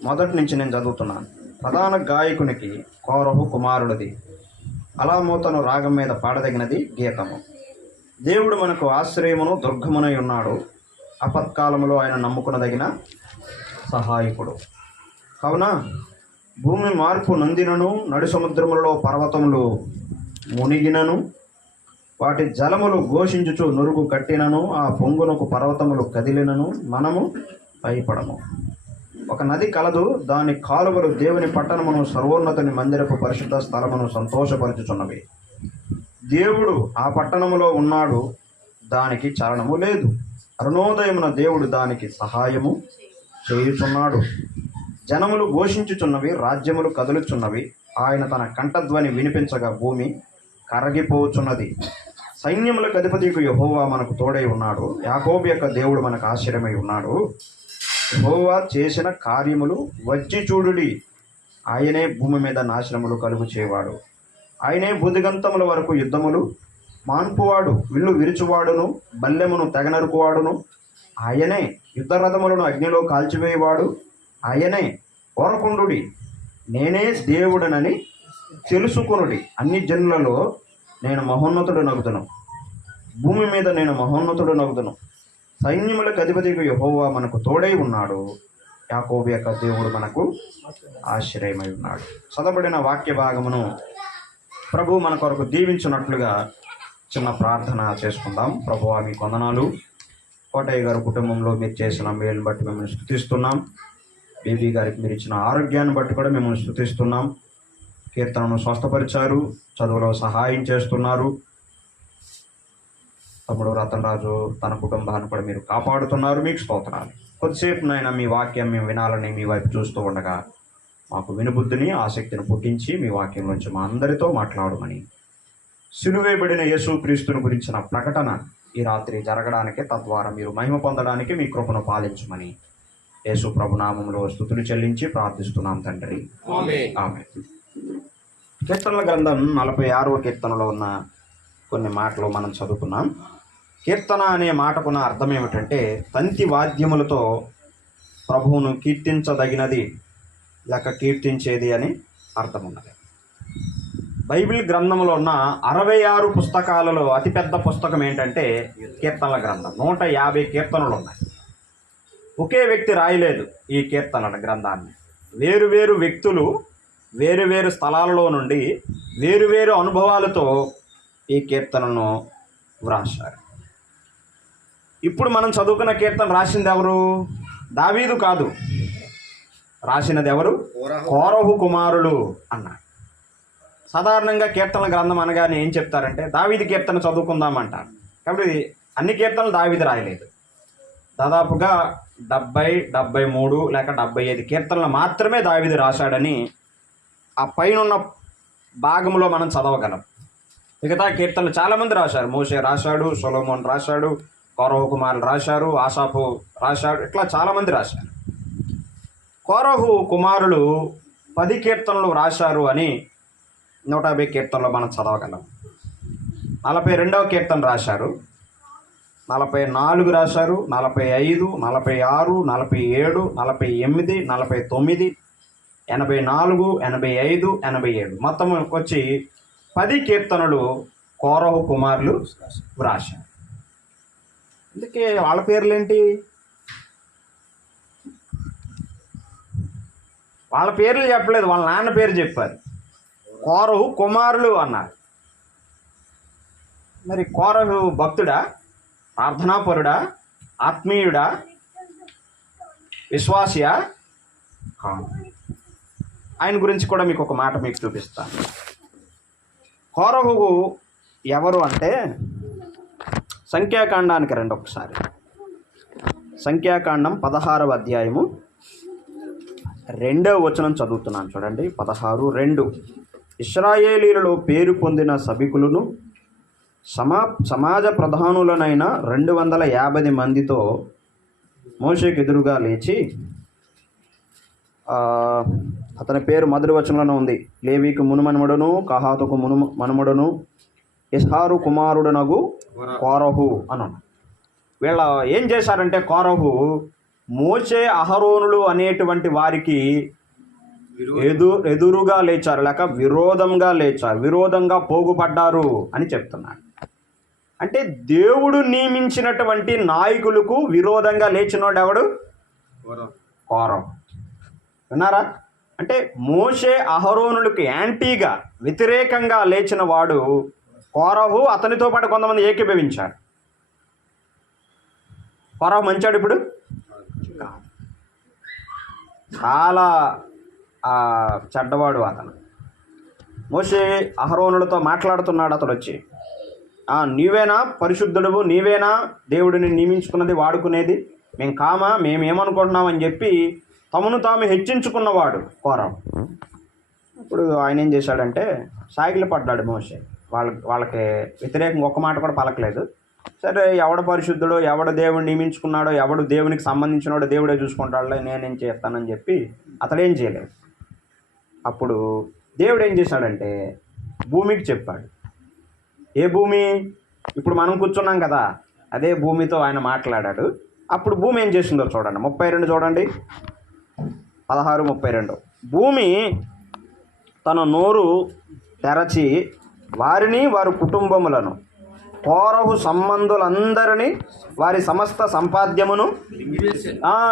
మొదటి నుంచి నేను చదువుతున్నాను. ప్రధాన గాయకునికి కోరహు కుమారుడిది అలామోతను రాగం మీద పాడదగినది గీతము. దేవుడు మనకు ఆశ్రయమును దుర్గమునై ఉన్నాడు, ఆపత్కాలములో ఆయన నమ్ముకునదగిన సహాయకుడు. కావున భూమి మార్పు నొందినను, నడి సముద్రములలో పర్వతములు మునిగినను, వాటి జలములు ఘోషించుచు నురుగు కట్టినను, ఆ పొంగునకు పర్వతములు కదిలినను మనము భయపడము. ఒక నది కలదు, దాని కాలువలు దేవుని పట్టణమును, సర్వోన్నతుని మందిరపు పరిశుద్ధ స్థలమును సంతోషపరచుచున్నవి. దేవుడు ఆ పట్టణములో ఉన్నాడు, దానికి చలనము లేదు. అరుణోదయమున దేవుడు దానికి సహాయము చేయుచున్నాడు. జనములు ఘోషించుచున్నవి, రాజ్యములు కదులుచున్నవి. ఆయన తన కంఠధ్వని వినిపించగా భూమి కరగిపోచున్నది. సైన్యములకు అధిపతికి యెహోవా మనకు తోడై ఉన్నాడు, యాకోబు యొక్క దేవుడు మనకు ఆశ్రయమై ఉన్నాడు. యెహోవా చేసిన కార్యములు వచ్చి చూడుడి. ఆయనే భూమి మీద నాశనములు కలుగు చేయవాడు. ఆయనే బుద్ధిగంతముల వరకు యుద్ధములు మాన్పువాడు, విల్లు విరుచువాడును, బల్లెమును తెగనరుకువాడును. ఆయనే యుద్ధరథములను అగ్నిలో కాల్చివేయవాడు. ఆయనే ఓరకుండుడి, నేనే దేవుడనని తెలుసుకొనుడి. అన్ని జనులలో నేను మహోన్నతుడు నగుదును, భూమి మీద నేను మహోన్నతుడు నగుదును. సైన్యములకు అధిపతికి యెహోవా మనకు తోడై ఉన్నాడు, యాకోబు యొక్క దేవుడు మనకు ఆశ్రయమై ఉన్నాడు. చదవబడిన వాక్య భాగమును ప్రభు మన కొరకు దీవించినట్లుగా చిన్న ప్రార్థన చేసుకుందాం. ప్రభువా, మీ వందనాలు. కోటయ్య గారి కుటుంబంలో మీరు చేసిన మేలును బట్టి మిమ్మల్ని స్తుతిస్తున్నాం. బేబీ గారికి మీరు ఇచ్చిన ఆరోగ్యాన్ని బట్టి కూడా మిమ్మల్ని స్తుతిస్తున్నాం. కీర్తనను స్వస్థపరిచారు, చదువులో సహాయం చేస్తున్నారు. తమ్ముడు రతన్ రాజు తన కుటుంబాన్ని కూడా మీరు కాపాడుతున్నారు. మీకు స్తోత్రాలు. కొద్దిసేపు నాయన మీ వాక్యం మేము వినాలని మీ వైపు చూస్తూ ఉండగా మాకు వినుబుద్ధిని, ఆసక్తిని పుట్టించి మీ వాక్యం నుంచి మా అందరితో మాట్లాడమని, సిలువేయబడిన యేసు క్రీస్తుని గురించిన ప్రకటన ఈ రాత్రి జరగడానికి, తద్వారా మీరు మహిమ పొందడానికి మీ కృపను పాలించమని యేసు ప్రభు నామములో స్తుతులు చెల్లించి ప్రార్థిస్తున్నాం తండ్రి, ఆమేన్. కీర్తనల గ్రంథం 46వ కీర్తనలో ఉన్న కొన్ని మాటలు మనం చదువుకున్నాం. కీర్తన అనే మాటకున్న అర్థం ఏమిటంటే తంతి వాద్యములతో ప్రభువును కీర్తించదగినది లేక కీర్తించేది అని అర్థం ఉన్నది. బైబిల్ గ్రంథంలో ఉన్న 66 పుస్తకాలలో అతిపెద్ద పుస్తకం ఏంటంటే కీర్తనల గ్రంథం. 150 కీర్తనలు ఉన్నాయి. ఒకే వ్యక్తి రాయలేదు ఈ కీర్తనల గ్రంథాన్ని. వేరు వ్యక్తులు వేరు స్థలాలలో నుండి వేరు అనుభవాలతో ఈ కీర్తనను వ్రాశారు. ఇప్పుడు మనం చదువుకున్న కీర్తన రాసింది ఎవరు? దావీదు కాదు. రాసినది ఎవరు? కోరహు కుమారులు అన్నారు. సాధారణంగా కీర్తనల గ్రంథం అనగానే ఏం చెప్తారంటే దావీదు కీర్తన చదువుకుందామంటారు. కాబట్టి అన్ని కీర్తనలు దావీదు రాయలేదు. దాదాపుగా 70, 73 లేక 75 కీర్తనలు మాత్రమే దావీదు రాశాడని ఆ పైన భాగంలో మనం చదవగలం. మిగతా కీర్తనలు చాలామంది రాశారు. మోషే రాశాడు, సొలొమోన్ రాశాడు, కోరహు కుమారులు రాశారు, ఆసాపు రాశాడు, ఇట్లా చాలామంది రాశారు. కోరహు కుమారులు 10 కీర్తనలు రాశారు అని 150 కీర్తనలో మనం చదవగలం. 42వ కీర్తన రాశారు, 44 రాశారు, 45, 46, 47, 48, 49, 84, 85, 87 మొత్తం వచ్చి 10 కీర్తనలు కోరహు కుమారులు వ్రాశారు. అందుకే వాళ్ళ పేర్లేంటి? వాళ్ళ పేర్లు చెప్పలేదు, వాళ్ళ నాన్న పేరు చెప్పారు. కోరహు కుమారులు అన్నారు. మరి కోరహు భక్తుడా, ప్రార్థనాపరుడా, ఆత్మీయుడా, విశ్వాసియా? ఆయన గురించి కూడా మీకు ఒక మాట మీకు చూపిస్తాను. కోరహు ఎవరు అంటే సంఖ్యాకాండానికి రండి ఒకసారి. సంఖ్యాకాండం 16వ అధ్యాయము 2వ వచనం చదువుతున్నాను చూడండి. 16:2 ఇశ్రాయేలీలలో పేరు పొందిన సభికులను సమాజ ప్రధానులనైన 250 మందితో మోషేకు ఎదురుగా లేచి, అతని పేరు మొదటి వచనంలోనే ఉంది, లేవీకు మునుమనుమడును, కహాతుకు మనుమడును, ఇస్హారు కుమారుడునగు కోరహు అన్నాడు. వీళ్ళ ఏం చేశారంటే కోరహు మోషే అహరోనులు అనేటువంటి వారికి ఎదురుగా లేచారు, లేక విరోధంగా లేచారు, విరోధంగా పోగుపడ్డారు అని చెప్తున్నాడు. అంటే దేవుడు నియమించినటువంటి నాయకులకు విరోధంగా లేచినోడు ఎవడు? కోరహు. విన్నారా? అంటే మోషే అహరోనులకు యాంటీగా, వ్యతిరేకంగా లేచిన వాడు కోరహు. అతనితో పాటు కొంతమంది ఏకీభవించారు. కోరహు మంచాడు ఇప్పుడు? చాలా చెడ్డవాడు అతను. మోషే అహరోనులతో మాట్లాడుతున్నాడు. అతడు వచ్చి, నీవేనా పరిశుద్ధుడువు, నీవేనా దేవుడిని నియమించుకున్నది, వాడుకునేది? మేమేమనుకుంటున్నామని చెప్పి తమను తాము హెచ్చించుకున్నవాడు కోరహు. ఇప్పుడు ఆయన ఏం చేశాడంటే సాగిలి పడ్డాడు మోషే. వాళ్ళకి వ్యతిరేకంగా ఒక్క మాట కూడా పలకలేదు. సరే, ఎవడు పరిశుద్ధుడో, ఎవడు దేవుడిని నియమించుకున్నాడో, ఎవడు దేవునికి సంబంధించినాడో దేవుడే చూసుకుంటాడులే, నేనేం చేస్తానని చెప్పి అతడేం చేయలేదు. అప్పుడు దేవుడు ఏం చేశాడంటే భూమికి చెప్పాడు. ఏ భూమి? ఇప్పుడు మనం కూర్చున్నాం కదా, అదే భూమితో ఆయన మాట్లాడాడు. అప్పుడు భూమి ఏం చేసిందో చూడండి. 32 చూడండి, 16:32. భూమి తన నోరు తెరచి వారిని, వారి కుటుంబములను, కోరహు సంబంధులందరినీ, వారి సమస్త సంపాద్యమును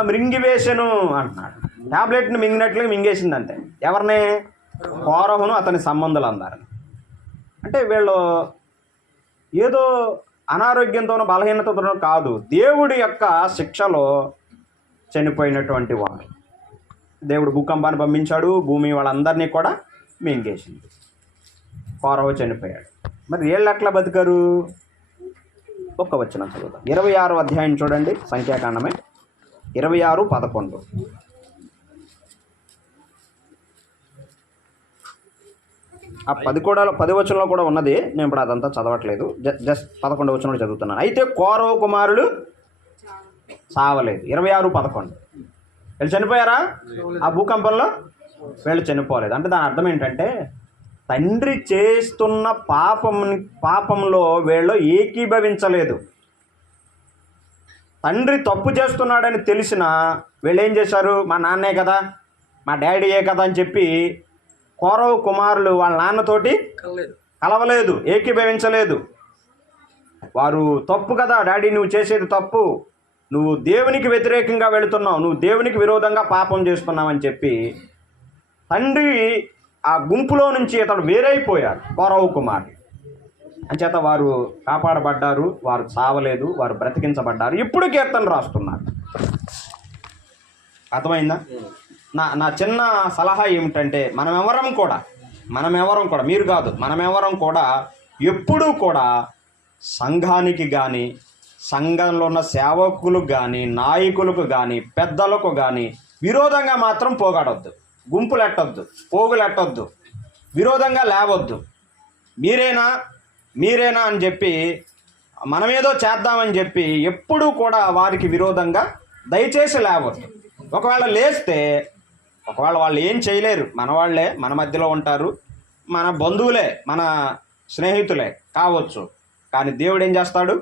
మృంగివేసెను అంటున్నాడు. ట్యాబ్లెట్ని మింగినట్లుగా మింగేసిందంటే ఎవరిని? కోరహును, అతని సంబంధులందరిని. అంటే వీళ్ళు ఏదో అనారోగ్యంతోనో బలహీనతతోనో కాదు, దేవుడి యొక్క శిక్షలో చనిపోయినటువంటి వాడు. దేవుడు భూకంపాన్ని పంపించాడు, భూమి వాళ్ళందరినీ కూడా మింగేసింది. కోరహు చనిపోయాడు. మరి వీళ్ళు ఎట్లా బతికారు? ఒక్క వచనం చదువుతాం. 26వ అధ్యాయం చూడండి, సంఖ్యాకాండమే 26:11. ఆ 10 వచనంలో కూడా ఉన్నది. నేను ఇప్పుడు అదంతా చదవట్లేదు, జస్ట్ 11వ వచనంలో చదువుతున్నాను. అయితే కోరహు కుమారులు చావలేదు. 26:11. వీళ్ళు చనిపోయారా? ఆ భూకంపంలో వీళ్ళు చనిపోలేదు. అంటే దాని అర్థం ఏంటంటే తండ్రి చేస్తున్న పాపంలో వీళ్ళు ఏకీభవించలేదు. తండ్రి తప్పు చేస్తున్నాడని తెలిసిన వీళ్ళు ఏం చేశారు? మా నాన్నే కదా, మా డాడీయే కదా అని చెప్పి కోరహు కుమారులు వాళ్ళ నాన్నతోటి కలవలేదు, ఏకీభవించలేదు. వారు తప్పు కదా డాడీ, నువ్వు చేసేది తప్పు, నువ్వు దేవునికి వ్యతిరేకంగా వెళుతున్నావు, నువ్వు దేవునికి విరోధంగా పాపం చేస్తున్నావు అని చెప్పి తండ్రి ఆ గుంపులో నుంచి అతడు వేరైపోయాడు. కోరహు కుమారులు అంచేత వారు కాపాడబడ్డారు, వారు చావలేదు, వారు బ్రతికించబడ్డారు. ఇప్పుడు కీర్తన రాస్తున్నారు. అర్థమైందా? నా చిన్న సలహా ఏమిటంటే మనమెవరం కూడా మీరు కాదు, మనమెవరం కూడా ఎప్పుడూ కూడా సంఘానికి కానీ, సంఘంలో ఉన్న సేవకులకు కానీ, నాయకులకు కానీ, పెద్దలకు కానీ విరోధంగా మాత్రం పోగాడొద్దు, గుంపులెట్టొద్దు, పోగులెట్టొద్దు, విరోధంగా లేవద్దు. మీరేనా అని చెప్పి మనమేదో చేద్దామని చెప్పి ఎప్పుడూ కూడా వారికి విరోధంగా దయచేసి లేవద్దు. ఒకవేళ లేస్తే, ఒకవేళ వాళ్ళు ఏం చేయలేరు, మన వాళ్ళే, మన మధ్యలో ఉంటారు, మన బంధువులే, మన స్నేహితులే కావచ్చు, కానీ దేవుడు ఏం చేస్తాడు?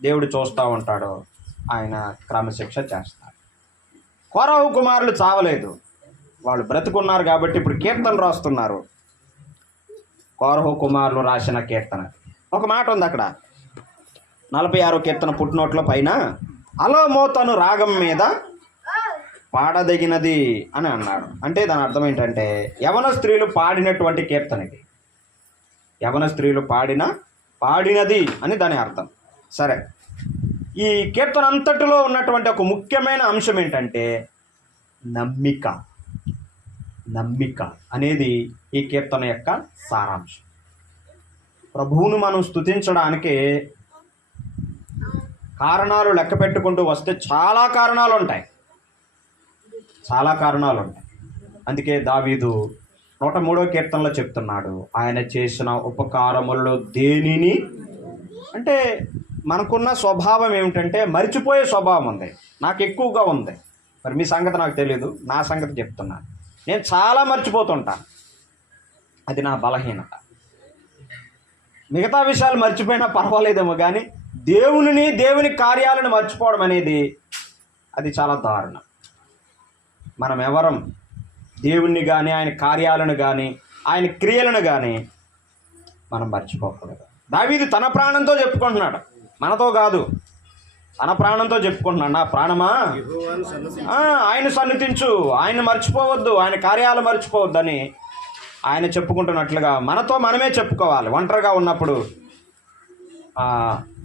దేవుడు చూస్తూ ఉంటాడు, ఆయన క్రమశిక్ష చేస్తాడు. కోరహు కుమారులు చావలేదు, వాళ్ళు బ్రతుకున్నారు కాబట్టి ఇప్పుడు కీర్తన రాస్తున్నారు. కోరహు కుమారులు రాసిన కీర్తన ఒక మాట ఉంది అక్కడ, 46వ కీర్తన పుట్టినోట్ల పైన అలమోతను రాగం మీద పాడదగినది అని అన్నాడు. అంటే దాని అర్థం ఏంటంటే యవన స్త్రీలు పాడినటువంటి కీర్తనకి, యవన స్త్రీలు పాడినది అని దాని అర్థం. సరే, ఈ కీర్తన అంతటిలో ఉన్నటువంటి ఒక ముఖ్యమైన అంశం ఏంటంటే నమ్మిక అనేది ఈ కీర్తన యొక్క సారాంశం. ప్రభువును మనం స్తుతించడానికి కారణాలు లెక్క పెట్టుకుంటూ వస్తే చాలా కారణాలు ఉంటాయి. అందుకే దావీదు 103వ కీర్తనలో చెప్తున్నాడు, ఆయన చేసిన ఉపకారములలో దేనిని, అంటే మనకున్న స్వభావం ఏమిటంటే మర్చిపోయే స్వభావం ఉంది, నాకు ఎక్కువగా ఉంది. మరి మీ సంగతి నాకు తెలియదు, నా సంగతి చెప్తున్నాను. నేను చాలా మర్చిపోతుంటాను, అది నా బలహీనత. మిగతా విషయాలు మర్చిపోయినా పర్వాలేదేమో, కానీ దేవుని కార్యాలను మర్చిపోవడం అనేది అది చాలా దారుణం. మనం ఎవరం దేవుణ్ణి కానీ ఆయన కార్యాలను కానీ ఆయన క్రియలను కానీ మనం మర్చిపోకూడదు. దావీదు తన ప్రాణంతో చెప్పుకుంటున్నాడు, మనతో కాదు, తన ప్రాణంతో చెప్పుకుంటున్నాడు, నా ప్రాణమా ఆయన సన్నిధించు, ఆయన మర్చిపోవద్దు, ఆయన కార్యాలు మర్చిపోవద్దు అని ఆయన చెప్పుకుంటున్నట్లుగా మనతో మనమే చెప్పుకోవాలి. ఒంటరిగా ఉన్నప్పుడు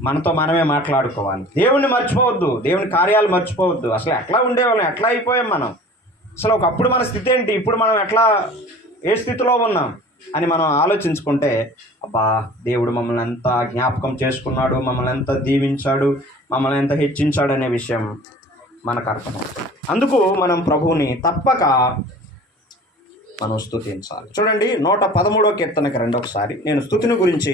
మనతో మనమే మాట్లాడుకోవాలి. దేవుణ్ణి మర్చిపోవద్దు, దేవుని కార్యాలు మర్చిపోవద్దు. అసలు ఎట్లా ఉండేవాళ్ళం, ఎట్లా అయిపోయాం మనం, అసలు ఒకప్పుడు మన స్థితి ఏంటి, ఇప్పుడు మనం ఎట్లా ఏ స్థితిలో ఉన్నాం అని మనం ఆలోచించుకుంటే, అబ్బా దేవుడు మమ్మల్ని ఎంత జ్ఞాపకం చేసుకున్నాడు, మమ్మల్ని ఎంత దీవించాడు, మమ్మల్ని ఎంత హెచ్చించాడు అనే విషయం మనకు అర్థమవుతుంది. అందుకు మనం ప్రభువుని తప్పక మనం స్తుతించాలి. చూడండి 113వ కీర్తనకి రండి ఒకసారి. నేను స్తుతిని గురించి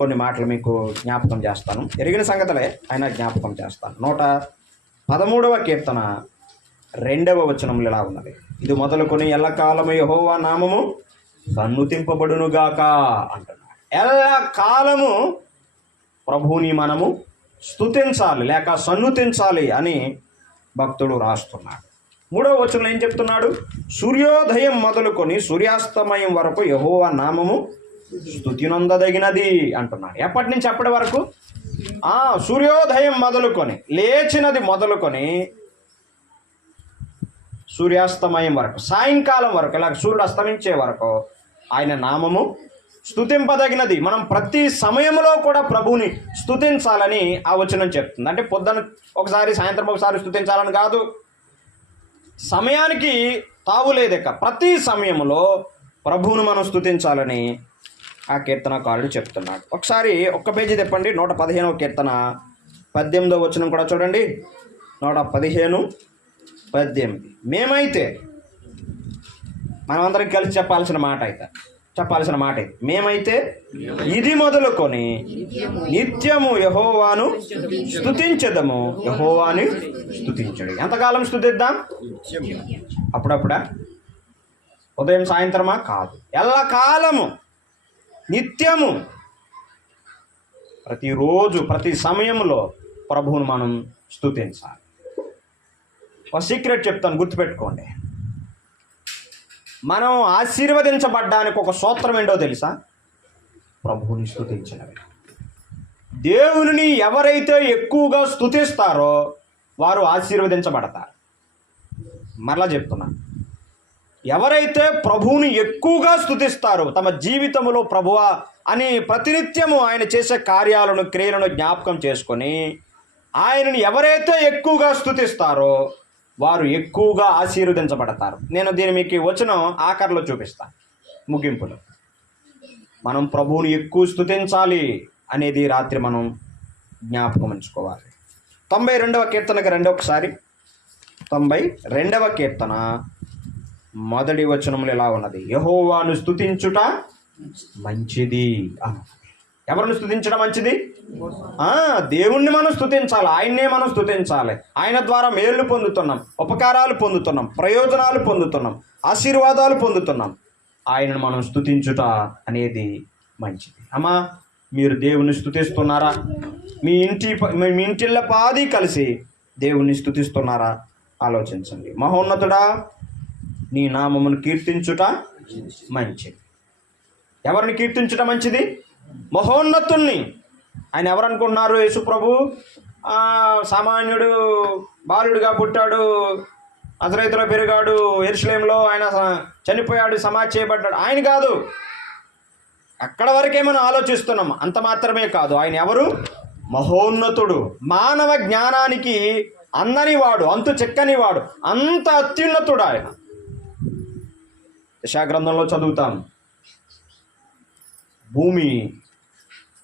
కొన్ని మాటలు మీకు జ్ఞాపకం చేస్తాను, ఎరిగిన సంగతులే అయినా జ్ఞాపకం చేస్తాను. 113వ కీర్తన 2వ వచనంలో ఇలా ఉన్నది, ఇది మొదలుకొని ఎల్లకాలము యెహోవా నామము సన్నుతింపబడునుగాక అంటున్నాడు. ఎల్లకాలము ప్రభువుని మనము స్తుతించాలి లేక సన్నుతించాలి అని భక్తుడు రాస్తున్నాడు. 3వ వచనంలో ఏం చెప్తున్నాడు, సూర్యోదయం మొదలుకొని సూర్యాస్తమయం వరకు యెహోవా నామము స్తుతినొందదగినది అంటున్నాడు. ఎప్పటి నుంచి ఎప్పటి వరకు? సూర్యోదయం మొదలుకొని, లేచినది మొదలుకొని సూర్యాస్తమయం వరకు, సాయంకాలం వరకు, ఇలా సూర్యుడు అస్తమించే వరకు ఆయన నామము స్తుతింపదగినది. మనం ప్రతి సమయంలో కూడా ప్రభువుని స్తుతించాలని ఆ వచనం చెప్తుంది. అంటే పొద్దున ఒకసారి సాయంత్రం ఒకసారి స్తుతించాలని కాదు, సమయానికి తావులేదక ప్రతి సమయంలో ప్రభువును మనం స్తుతించాలని ఆ కీర్తనకారుడు చెప్తున్నాడు. ఒకసారి ఒక్క పేజీ తెప్పండి, 115వ కీర్తన 18వ వచనం కూడా చూడండి. 115:18. మేమైతే, మనమందరం కలిసి చెప్పాల్సిన మాట అయితే మేమైతే ఇది మొదలుకొని నిత్యము యెహోవాను స్తుతించెదము, యెహోవాని స్తుతించడు. ఎంతకాలం స్తుతిద్దాం? అప్పుడప్పుడా? ఉదయం సాయంత్రమా? కాదు, ఎల్లకాలము, నిత్యము, ప్రతిరోజు ప్రతి సమయంలో ప్రభువును మనం స్తుతించాలి. ఒక సీక్రెట్ చెప్తాను, గుర్తుపెట్టుకోండి. మనం ఆశీర్వదించబడ్డానికి ఒక సూత్రం ఏంటో తెలుసా? ప్రభువుని స్తుతించినవి. దేవుని ఎవరైతే ఎక్కువగా స్తుతిస్తారో వారు ఆశీర్వదించబడతారు. మరలా చెప్తున్నా, ఎవరైతే ప్రభువుని ఎక్కువగా స్తుతిస్తారో తమ జీవితంలో ప్రభువా అని ప్రతినిత్యము ఆయన చేసే కార్యాలను క్రియలను జ్ఞాపకం చేసుకొని ఆయనని ఎవరైతే ఎక్కువగా స్తుతిస్తారో వారు ఎక్కువగా ఆశీర్వదించబడతారు. నేను దీన్ని మీకు వచనం ఆఖరిలో చూపిస్తాను, ముగింపులో. మనం ప్రభువుని ఎక్కువ స్తుతించాలి అనేది రాత్రి మనం జ్ఞాపకం ఉంచుకోవాలి. 92వ కీర్తనకి రండి ఒకసారి. 92వ కీర్తన 1వ వచనంలో ఇలా ఉన్నది, యెహోవాను స్తుతించుట మంచిది. ఎవరిని స్తుతించడం మంచిది? దేవుణ్ణి మనం స్తుతించాలి, ఆయన్నే మనం స్తుతించాలి. ఆయన ద్వారా మేలు పొందుతున్నాం, ఉపకారాలు పొందుతున్నాం, ప్రయోజనాలు పొందుతున్నాం, ఆశీర్వాదాలు పొందుతున్నాం. ఆయనను మనం స్తుతించుట అనేది మంచిది. అమ్మా, మీరు దేవుణ్ణి స్తుతిస్తున్నారా? మీ ఇంటిళ్ళ పాది కలిసి దేవుణ్ణి స్తుతిస్తున్నారా? ఆలోచించండి. మహోన్నతుడా, నీ నామమును కీర్తించుట మంచిది. ఎవరిని కీర్తించుట మంచిది? మహోన్నతుల్ని. ఆయన ఎవరు అనుకుంటున్నారు? యేసు ప్రభు సామాన్యుడు, బాలుడిగా పుట్టాడు, నజరేతులో పెరిగాడు, యెరూషలేములో ఆయన చనిపోయాడు, సమాధి చేయబడ్డాడు. ఆయన కాదు. అక్కడ వరకే మనం ఆలోచిస్తున్నాం, అంత మాత్రమే కాదు. ఆయన ఎవరు? మహోన్నతుడు, మానవ జ్ఞానానికి అందని వాడు, అంతు చెక్కని వాడు, అంత అత్యున్నతుడు ఆయన. యెషయా చదువుతాం, భూమి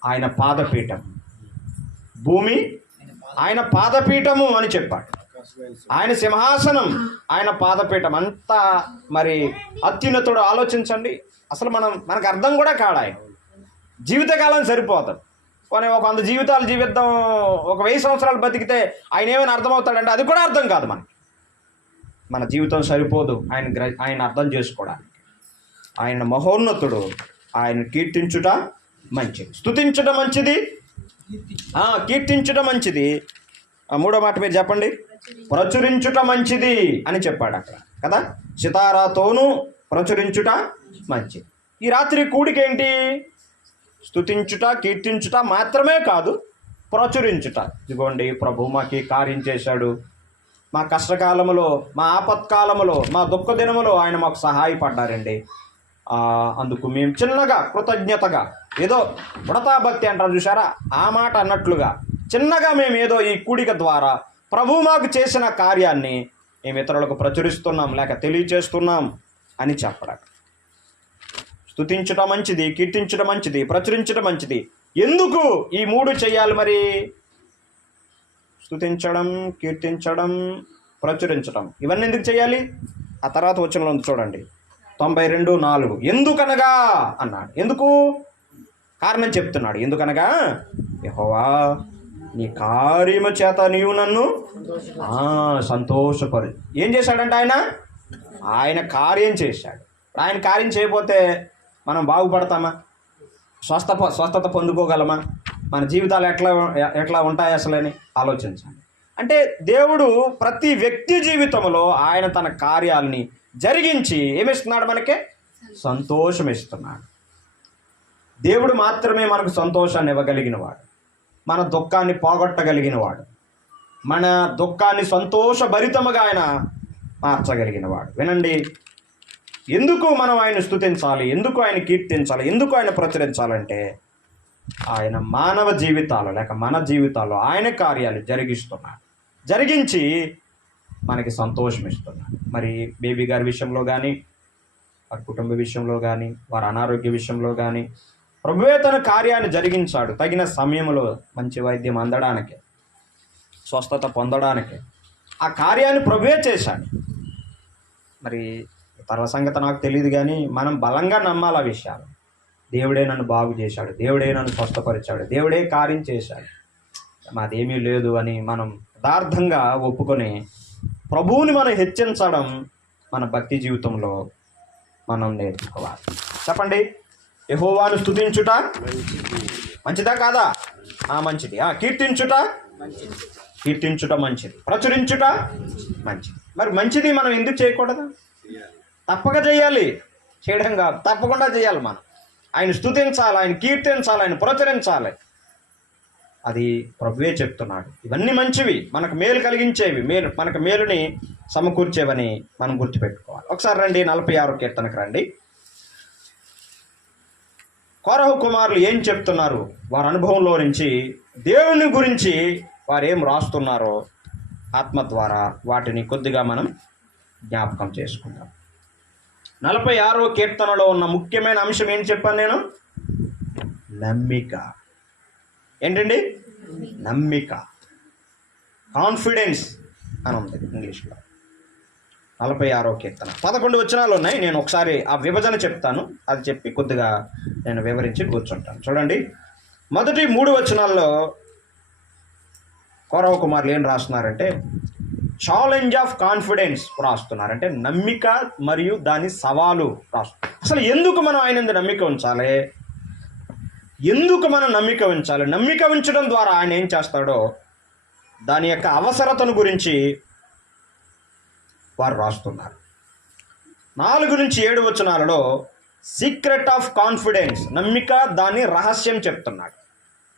ఆయన పాదపీఠం, భూమి ఆయన పాదపీఠము అని చెప్పాడు. ఆయన సింహాసనం ఆయన పాదపీఠం. అంతా మరి అత్యున్నతుడు. ఆలోచించండి. అసలు మనకు అర్థం కూడా కాడు. ఆయన జీవితకాలం సరిపోతాడు. కానీ ఒక 100 జీవితాలు జీవిద్దాం, ఒక 1000 సంవత్సరాలు బతికితే ఆయన ఏమైనా అర్థమవుతాడంటే అది కూడా అర్థం కాదు మనకి. మన జీవితం సరిపోదు ఆయన అర్థం చేసుకోవడానికి. ఆయన మహోన్నతుడు, ఆయన కీర్తించుట మంచిది, స్తుతించడం మంచిది, కీర్తించడం మంచిది. మూడో మాట మీరు చెప్పండి. ప్రచురించుట మంచిది అని చెప్పాడు అక్కడ కదా. సితారాతోనూ ప్రచురించుట మంచిది. ఈ రాత్రి కూడికేంటి? స్తుతించుట, కీర్తించుట మాత్రమే కాదు, ప్రచురించుట. ఇదిగోండి, ప్రభు మాకు కార్యం చేశాడు, మా కష్టకాలములో, మా ఆపత్కాలములో, మా దుఃఖ దినములో ఆయన మాకు సహాయపడ్డారండి. అందుకు మేము చిన్నగా కృతజ్ఞతగా, ఏదో ఉడతా భక్తి అంటారు చూసారా, ఆ మాట అన్నట్లుగా చిన్నగా మేము ఏదో ఈ కూడిక ద్వారా ప్రభు మాకు చేసిన కార్యాన్ని మేము ఇతరులకు ప్రచురిస్తున్నాం, లేక తెలియచేస్తున్నాం అని చెప్పడం. స్తుతించడం మంచిది, కీర్తించడం మంచిది, ప్రచురించడం మంచిది. ఎందుకు ఈ మూడు చేయాలి మరి? స్తుతించడం, కీర్తించడం, ప్రచురించడం, ఇవన్నీ ఎందుకు చేయాలి? ఆ తర్వాత వచనంలో ఉంది చూడండి, 92:4. ఎందుకనగా అన్నాడు. ఎందుకు? కారణం చెప్తున్నాడు. ఎందుకనగా యెహోవా నీ కార్యము చేత నీవు నన్ను సంతోషపరు. ఏం చేశాడంటే ఆయన కార్యం చేశాడు. ఆయన కార్యం చేయకపోతే మనం బాగుపడతామా? స్వస్థత పొందుకోగలమా? మన జీవితాలు ఎట్లా ఉంటాయి అసలని ఆలోచించండి. అంటే దేవుడు ప్రతి వ్యక్తి జీవితంలో ఆయన తన కార్యాలని జరిగించి ఏమిస్తున్నాడు? మనకే సంతోషం ఇస్తున్నాడు. దేవుడు మాత్రమే మనకు సంతోషాన్ని ఇవ్వగలిగిన వాడు, మన దుఃఖాన్ని పోగొట్టగలిగిన వాడు, మన దుఃఖాన్ని సంతోషభరితముగా ఆయన మార్చగలిగిన వాడు. వినండి, ఎందుకు మనం ఆయన స్తుతించాలి, ఎందుకు ఆయన కీర్తించాలి, ఎందుకు ఆయన ప్రచురించాలంటే ఆయన మానవ జీవితాలు లేక మన జీవితాల్లో ఆయన కార్యాలు జరిగించి మనకి సంతోషం ఇస్తున్నాడు. మరి బేబీ గారి విషయంలో కానీ, వారి కుటుంబ విషయంలో కానీ, వారి అనారోగ్య విషయంలో కానీ ప్రభువే తన కార్యాన్ని జరిగించాడు. తగిన సమయంలో మంచి వైద్యం అందడానికి, స్వస్థత పొందడానికి ఆ కార్యాన్ని ప్రభువే చేశాడు. మరి తర్వాత సంగతి నాకు తెలియదు, కానీ మనం బలంగా నమ్మాలి ఆ విషయాలు. దేవుడే నన్ను బాగు చేశాడు, దేవుడే నన్ను స్వస్థపరిచాడు, దేవుడే కార్యం చేశాడు, మాదేమీ లేదు అని మనం యథార్థంగా ఒప్పుకొని ప్రభువుని మనం హెచ్చించడం మన భక్తి జీవితంలో మనం నేర్చుకోవాలి. చెప్పండి, యెహోవాను స్తుతించుట మంచిదా కాదా? మంచిది. కీర్తించుట మంచిది, ప్రచురించుట మంచిది. మరి మంచిది మనం ఎందుకు చేయకూడదు? తప్పక చేయాలి. చేయడం కాదు, తప్పకుండా చేయాలి. మనం ఆయన స్తుతించాలి, ఆయన కీర్తించాలి, ఆయన ప్రచురించాలి. అది ప్రభువే చెప్తున్నాడు. ఇవన్నీ మంచివి, మనకు మేలు కలిగించేవి, మనకు మేలుని సమకూర్చేవని మనం గుర్తుపెట్టుకోవాలి. ఒకసారి రండి, 46 కీర్తనకు రండి. కోరహు కుమారులు ఏం చెప్తున్నారు, వారి అనుభవంలో నుంచి దేవుని గురించి వారు ఏం రాస్తున్నారో ఆత్మ ద్వారా వాటిని కొద్దిగా మనం జ్ఞాపకం చేసుకుందాం. 46వ కీర్తనలో ఉన్న ముఖ్యమైన అంశం ఏం చెప్పాను నేను? నమ్మిక. ఏంటండి? నమ్మిక, కాన్ఫిడెన్స్ అని ఉంది ఇంగ్లీష్లో. 46వ కీర్తన 11 వచనాలు ఉన్నాయి. నేను ఒకసారి ఆ విభజన చెప్తాను, అది చెప్పి కొద్దిగా నేను వివరించి కూర్చుంటాను. చూడండి, మొదటి 3 వచనాల్లో కోరవ కుమారులు ఏం రాస్తున్నారంటే ఛాలెంజ్ ఆఫ్ కాన్ఫిడెన్స్ రాస్తున్నారంటే నమ్మిక మరియు దాని సవాలు రాస్తున్నారు. అసలు ఎందుకు మనం ఆయన నమ్మిక ఉంచాలి, ఎందుకు మనం నమ్మిక ఉంచాలి, నమ్మిక ఉంచడం ద్వారా ఆయన ఏం చేస్తాడో దాని యొక్క అవసరతను గురించి వారు రాస్తున్నారు. 4-7 వచనాలలో సీక్రెట్ ఆఫ్ కాన్ఫిడెన్స్, నమ్మిక దాని రహస్యం చెప్తున్నాడు.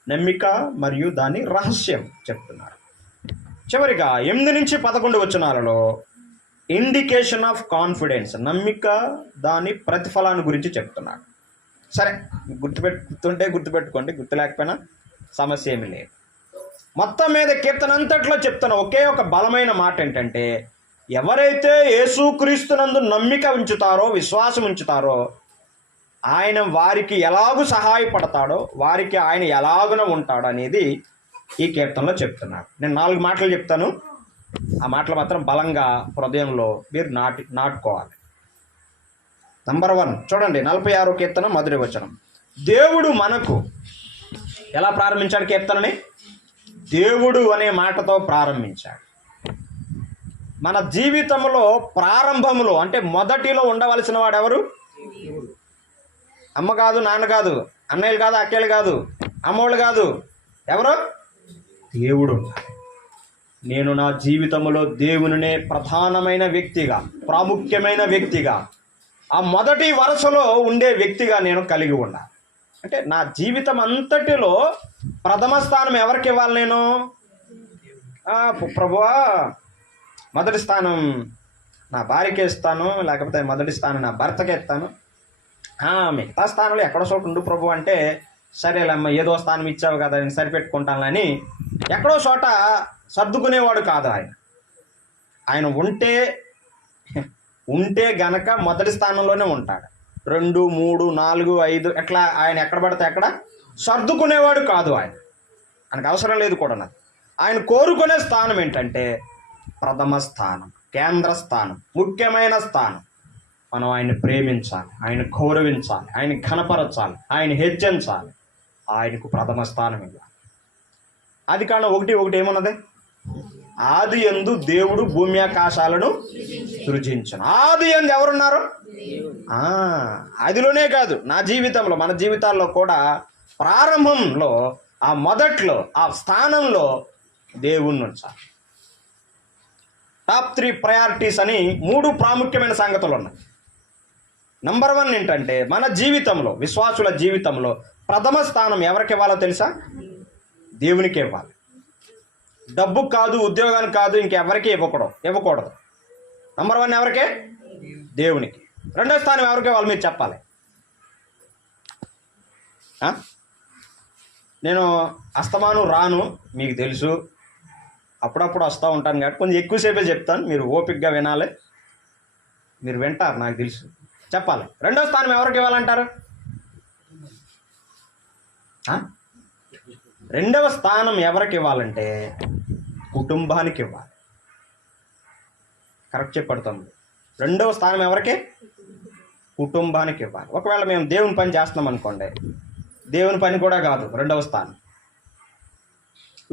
నమ్మిక మరియు దాని రహస్యం చెప్తున్నారు. చివరిగా 8-11 వచనాలలో ఇండికేషన్ ఆఫ్ కాన్ఫిడెన్స్, నమ్మిక దాని ప్రతిఫలాన్ని గురించి చెప్తున్నాడు. సరే, గుర్తుపెట్టుకోండి, గుర్తు లేకపోయినా సమస్య ఏమీ లేదు. మొత్తం మీద కీర్తన అంతట్లో చెప్తున్న ఒకే ఒక బలమైన మాట ఏంటంటే, ఎవరైతే యేసుక్రీస్తునందు నమ్మిక ఉంచుతారో, విశ్వాసం ఉంచుతారో, ఆయన వారికి ఎలాగూ సహాయపడతాడో, వారికి ఆయన ఎలాగున ఉంటాడో అనేది ఈ కీర్తనలో చెప్తున్నాడు. నేను 4 మాటలు చెప్తాను, ఆ మాటలు మాత్రం బలంగా హృదయంలో మీరు నాటుకోవాలి. నంబర్ 1 చూడండి, 46వ కీర్తన మొదటి వచనం. దేవుడు మనకు ఎలా ప్రారంభించాడు కీర్తనని? దేవుడు అనే మాటతో ప్రారంభించాడు. మన జీవితంలో ప్రారంభంలో అంటే మొదటిలో ఉండవలసిన వాడు ఎవరు? అమ్మ కాదు, నాన్న కాదు, అన్నయ్యలు కాదు, అక్కలు కాదు, అమ్మోళ్ళు కాదు, ఎవరు? దేవుడు. నేను నా జీవితంలో దేవునినే ప్రధానమైన వ్యక్తిగా, ప్రాముఖ్యమైన వ్యక్తిగా, ఆ మొదటి వరుసలో ఉండే వ్యక్తిగా నేను కలిగి ఉండాలి. అంటే నా జీవితం అంతటిలో ప్రథమ స్థానం ఎవరికి ఇవ్వాలి? నేను ప్రభువా మొదటి స్థానం నా భార్యకే ఇస్తాను, లేకపోతే మొదటి స్థానం నా భర్తకే ఇస్తాను, మిగతా స్థానంలో ఎక్కడో చోటు ఉండు ప్రభు అంటే, సరేలేమ్మ ఏదో స్థానం ఇచ్చావు కదా నేను సరిపెట్టుకుంటానని ఎక్కడో చోట సర్దుకునేవాడు కాదు ఆయన. ఆయన ఉంటే గనక మొదటి స్థానంలోనే ఉంటాడు. 2, 3, 4, 5 ఎట్లా ఆయన ఎక్కడ పడితే ఎక్కడ సర్దుకునేవాడు కాదు. ఆయనకు అవసరం లేదు కూడా. నాకు ఆయన కోరుకునే స్థానం ఏంటంటే ప్రథమ స్థానం, కేంద్ర స్థానం, ముఖ్యమైన స్థానం. మనం ఆయన్ని ప్రేమించాలి, ఆయన గౌరవించాలి, ఆయన ఘనపరచాలి, ఆయన హెచ్చించాలి, ఆయనకు ప్రథమ స్థానం ఇవ్వాలి. అది కారణం 1:1 ఏమున్నది? ఆది యందు దేవుడు భూమి ఆకాశాలను సృజించను. ఆది యందు ఎవరున్నారు? ఆదిలోనే కాదు, నా జీవితంలో, మన జీవితాల్లో కూడా ప్రారంభంలో, ఆ మొదట్లో, ఆ స్థానంలో దేవుణ్ణి ఉంచాలి. టాప్ 3 ప్రయారిటీస్ అని 3 ప్రాముఖ్యమైన సంగతులు ఉన్నాయి. నంబర్ 1 ఏంటంటే మన జీవితంలో, విశ్వాసుల జీవితంలో ప్రథమ స్థానం ఎవరికి ఇవ్వాలో తెలుసా? దేవునికి ఇవ్వాలి. డబ్బు కాదు, ఉద్యోగానికి కాదు, ఇంకెవరికి ఇవ్వకూడదు. నంబర్ 1 ఎవరికే? దేవునికి. రెండో స్థానం ఎవరికి ఇవ్వాలి మీరు చెప్పాలి. నేను అస్తమానం రాను, మీకు తెలుసు, అప్పుడప్పుడు వస్తూ ఉంటాను కాబట్టి కొంచెం ఎక్కువసేపే చెప్తాను, మీరు ఓపికగా వినాలి. మీరు వింటారు, నాకు తెలుసు. చెప్పాలి. రెండో స్థానం ఎవరికి ఇవ్వాలంటారు? రెండవ స్థానం ఎవరికి ఇవ్వాలంటే కుటుంబానికి ఇవ్వాలి. కరెక్ట్ చెప్పడతాం. రెండవ స్థానం ఎవరికి? కుటుంబానికి ఇవ్వాలి. ఒకవేళ మేము దేవుని పని చేస్తున్నాం అనుకోండి, దేవుని పని కూడా కాదు రెండవ స్థానం.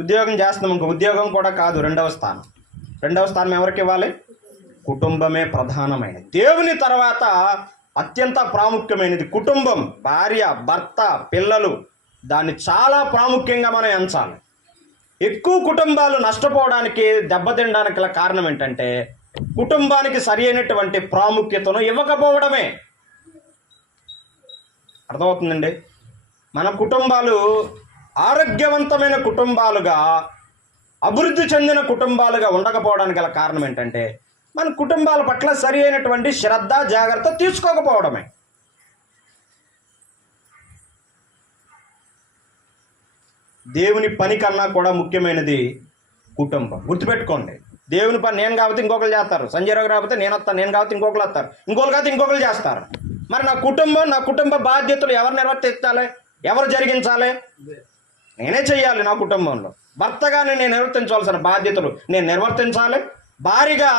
ఉద్యోగం చేస్తున్నాం అనుకో, ఉద్యోగం కూడా కాదు రెండవ స్థానం. రెండవ స్థానం ఎవరికి ఇవ్వాలి? కుటుంబమే ప్రధానమైనది. దేవుని తర్వాత అత్యంత ప్రాముఖ్యమైనది కుటుంబం. భార్య, భర్త, పిల్లలు, దాన్ని చాలా ప్రాముఖ్యంగా మనం ఎంచాలి. ఎక్కువ కుటుంబాలు నష్టపోవడానికి, దెబ్బతినడానికి గల కారణం ఏంటంటే కుటుంబానికి సరి అయినటువంటి ప్రాముఖ్యతను ఇవ్వకపోవడమే. అర్థమవుతుందండి? మన కుటుంబాలు ఆరోగ్యవంతమైన కుటుంబాలుగా, అభివృద్ధి చెందిన కుటుంబాలుగా ఉండకపోవడానికి గల కారణం ఏంటంటే మన కుటుంబాల పట్ల సరి అయినటువంటి శ్రద్ధ, జాగ్రత్త తీసుకోకపోవడమే. దేవుని పని కన్నా కూడా ముఖ్యమైనది కుటుంబం. గుర్తుపెట్టుకోండి, దేవుని పని నేను కాబట్టి ఇంకొకరు చేస్తారు, సంజయరావు రాకపోతే నేను వస్తాను, నేను కాబట్టి ఇంకొకరు వస్తారు, ఇంకొకరు కాబట్టి ఇంకొకరు చేస్తారు. మరి నా కుటుంబ బాధ్యతలు ఎవరు నిర్వర్తించాలి? ఎవరు జరిగించాలి? నేనే చెయ్యాలి. నా కుటుంబంలో భర్తగానే నేను నిర్వర్తించవలసిన బాధ్యతలు నేను నిర్వర్తించాలి. భార్యగా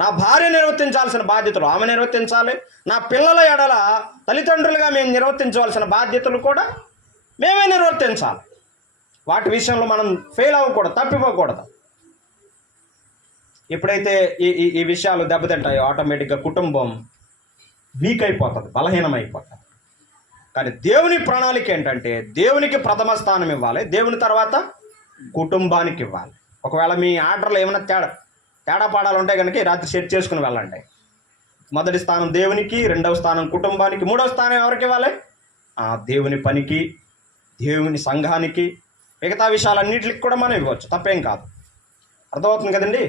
నా భార్య నిర్వర్తించాల్సిన బాధ్యతలు ఆమె నిర్వర్తించాలి. నా పిల్లల ఎడల తల్లిదండ్రులుగా మేము నిర్వర్తించవలసిన బాధ్యతలు కూడా మేమే నిర్వర్తించాలి. వాటి విషయంలో మనం ఫెయిల్ అవ్వకూడదు, తప్పిపోకూడదు. ఎప్పుడైతే ఈ విషయాలు దెబ్బతింటాయో ఆటోమేటిక్గా కుటుంబం వీక్ అయిపోతుంది, బలహీనమైపోతుంది. కానీ దేవుని ప్రణాళిక ఏంటంటే దేవునికి ప్రథమ స్థానం ఇవ్వాలి, దేవుని తర్వాత కుటుంబానికి ఇవ్వాలి. ఒకవేళ మీ ఆర్డర్లో ఏమైనా తేడా పాడాలు ఉంటాయి కనుక రాత్రి సెట్ చేసుకుని వెళ్ళండి. మొదటి స్థానం దేవునికి, రెండవ స్థానం కుటుంబానికి, మూడవ స్థానం ఎవరికి ఇవ్వాలి? దేవుని పనికి, దేవుని సంఘానికి, మిగతా విషయాలన్నింటికి కూడా మనం ఇవ్వచ్చు, తప్పేం కాదు. అర్థమవుతుంది కదండి?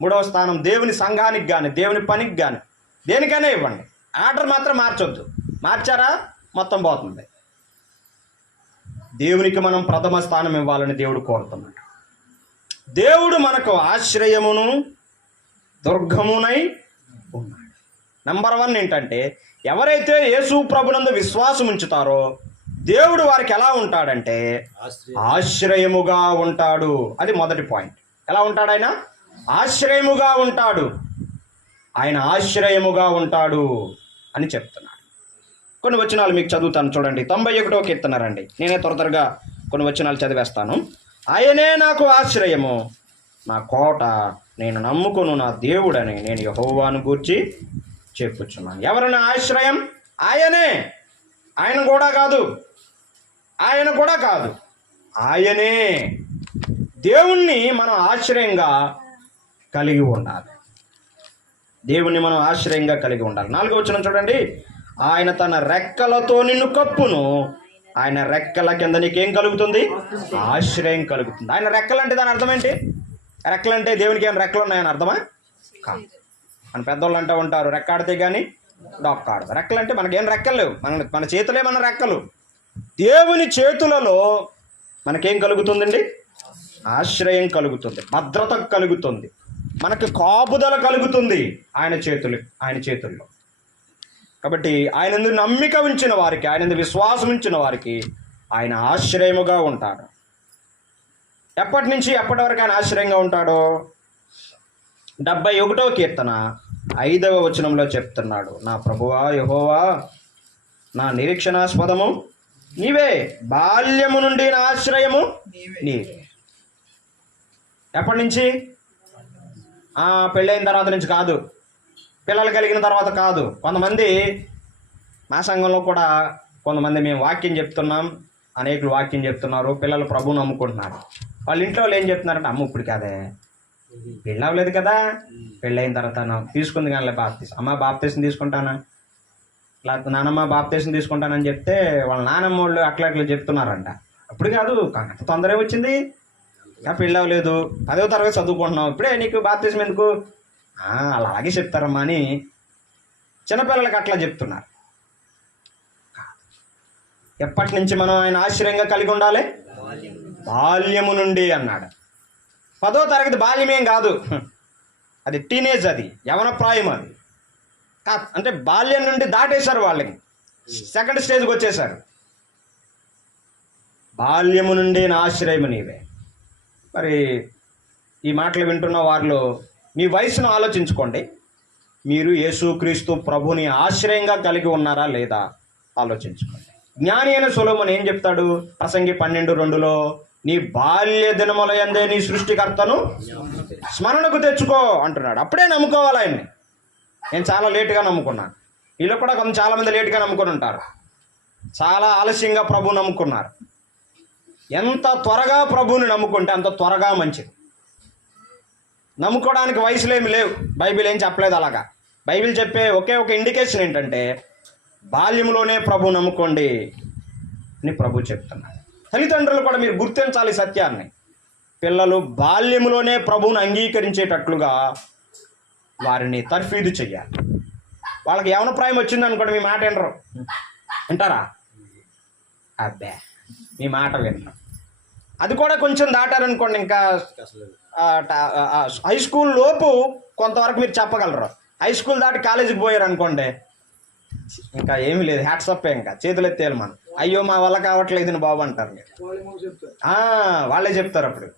మూడవ స్థానం దేవుని సంఘానికి కానీ, దేవుని పనికి కానీ, దేనికైనా ఇవ్వండి. ఆర్డర్ మాత్రం మార్చొద్దు. మార్చారా మొత్తం పోతుంది. దేవునికి మనం ప్రథమ స్థానం ఇవ్వాలని దేవుడు కోరుతున్నాడు. దేవుడు మనకు ఆశ్రయమును దుర్గమునై ఉన్నాడు. నంబర్ 1 ఏంటంటే ఎవరైతే యేసు ప్రభునందు విశ్వాసం ఉంచుతారో దేవుడు వారికి ఎలా ఉంటాడంటే ఆశ్రయముగా ఉంటాడు. అది మొదటి పాయింట్. ఎలా ఉంటాడు? ఆయన ఆశ్రయముగా ఉంటాడు. ఆయన ఆశ్రయముగా ఉంటాడు అని చెప్తున్నాడు. కొన్ని వచనాలు మీకు చదువుతాను చూడండి. 91వ కీర్తనరండి. నేనే త్వరగా కొన్ని వచనాలు చదివేస్తాను. ఆయనే నాకు ఆశ్రయము, నా కోట, నేను నమ్ముకును నా దేవుడని నేను యెహోవాను గూర్చి చెప్పుచున్నాను. ఎవరైనా ఆశ్రయం? ఆయనే. ఆయన కూడా కాదు, ఆయనే. దేవుణ్ణి మనం ఆశ్రయంగా కలిగి ఉండాలి. దేవుణ్ణి మనం ఆశ్రయంగా కలిగి ఉండాలి. 4వ వచనం చూడండి. ఆయన తన రెక్కలతో నిన్ను కప్పును, ఆయన రెక్కల కింద నీకేం కలుగుతుంది? ఆశ్రయం కలుగుతుంది. ఆయన రెక్కలు అంటే దాని అర్థం ఏంటి? రెక్కలు అంటే దేవునికి ఏమైనా రెక్కలు ఉన్నాయని అర్థమా? కాదు. మన పెద్దోళ్ళు అంటూ ఉంటారు, రెక్కాడితే కానీ డొక్కాడు. రెక్కలు అంటే మనకేం రెక్కలు లేవు, మన చేతులే మన రెక్కలు. దేవుని చేతులలో మనకేం కలుగుతుందండి? ఆశ్రయం కలుగుతుంది, భద్రత కలుగుతుంది, మనకు కాపుదల కలుగుతుంది ఆయన చేతుల్లో. కాబట్టి ఆయన యందు నమ్మిక ఉంచిన వారికి, ఆయన యందు విశ్వాసం ఉంచిన వారికి ఆయన ఆశ్రయముగా ఉంటాడు. ఎప్పటి నుంచి ఎప్పటి వరకు ఆయన ఆశ్రయంగా ఉంటాడో 71వ కీర్తన 5వ వచనంలో చెప్తున్నాడు. నా ప్రభువా యెహోవా, నా నిరీక్షణాస్పదము నీవే, బాల్యము నుండి నా ఆశ్రయము నీవే. ఎప్పటి నుంచి? పెళ్ళైన తర్వాత నుంచి కాదు, పిల్లలు కలిగిన తర్వాత కాదు. కొంతమంది మా సంఘంలో కూడా కొంతమంది మేము వాక్యం చెప్తున్నాం, అనేకులు వాక్యం చెప్తున్నారు, పిల్లలు ప్రభువుని నమ్ముకుంటున్నారు. వాళ్ళ ఇంట్లో వాళ్ళు ఏం చెప్తున్నారంటే, అమ్మ ఇప్పుడు కాదే, పెళ్ళి అవ్వలేదు కదా, పెళ్ళైన తర్వాత తీసుకుంది కానీ బాప్తీసం, అమ్మ బాప్తీసం తీసుకుంటానా, లేకపోతే నానమ్మ బాప్తీసం తీసుకుంటానని చెప్తే వాళ్ళ నానమ్మ వాళ్ళు అట్లా చెప్తున్నారంట. అప్పుడు కాదు, అంత తొందర వచ్చింది, పెళ్ళి అవ్వలేదు, 10వ తరగతి చదువుకుంటున్నావు, ఇప్పుడే నీకు బాప్తీసం ఎందుకు? అలాగే చెప్తారమ్మా అని చిన్నపిల్లలకి అట్లా చెప్తున్నారు. ఎప్పటి నుంచి మనం ఆయన ఆశ్రయంగా కలిగి ఉండాలి? బాల్యము నుండి అన్నాడు. 10వ తరగతి బాల్యమేం కాదు, అది టీనేజ్, అది యవన ప్రాయం. అది అంటే బాల్యం నుండి దాటేశారు, వాళ్ళకి సెకండ్ స్టేజ్కి వచ్చేసారు. బాల్యము నుండి నా ఆశ్రయము నీవే. మరి ఈ మాటలు వింటున్న వారిలో మీ వయసును ఆలోచించుకోండి. మీరు యేసుక్రీస్తు ప్రభుని ఆశ్రయంగా కలిగి ఉన్నారా లేదా ఆలోచించుకోండి. జ్ఞాని అయిన సొలొమోను ఏం చెప్తాడు? ప్రసంగి 12:2లో, నీ బాల్య దినముల యందే నీ సృష్టికర్తను స్మరణకు తెచ్చుకో అంటున్నాడు. అప్పుడే నమ్ముకోవాలి ఆయన్ని. నేను చాలా లేటుగా నమ్ముకున్నాను, వీళ్ళు కూడా చాలా మంది లేటుగా నమ్ముకొని ఉంటారు, చాలా ఆలస్యంగా ప్రభువు నమ్ముకున్నారు. ఎంత త్వరగా ప్రభువుని నమ్ముకుంటే అంత త్వరగా మంచిది. నమ్ముకోవడానికి వయసులు ఏమి లేవు, బైబిల్ ఏం చెప్పలేదు అలాగా. బైబిల్ చెప్పే ఒకే ఒక ఇండికేషన్ ఏంటంటే, బాల్యంలోనే ప్రభు నమ్ముకోండి అని ప్రభు చెప్తున్నాడు. తల్లిదండ్రులు కూడా మీరు గుర్తించాలి సత్యాన్ని. పిల్లలు బాల్యంలోనే ప్రభువుని అంగీకరించేటట్లుగా వారిని తర్ఫీదు చెయ్యాలి. వాళ్ళకి యవన ప్రాయం వచ్చింది అనుకోండి, మీ మాట వింటారా? అబ్బే, మీ మాట వినరు. అది కూడా కొంచెం దాటారనుకోండి, ఇంకా హై స్కూల్ లోపు కొంతవరకు మీరు చెప్పగలరు. హై స్కూల్ దాటి కాలేజీకి పోయారు అనుకోండి, ఇంకా ఏమీ లేదు, హ్యాట్సప్, ఇంకా చేతులు ఎత్తేయాలి మనం. అయ్యో మా వల్ల కావట్లేదు బాబు అంటారు. వాళ్ళే చెప్తారు. అప్పుడు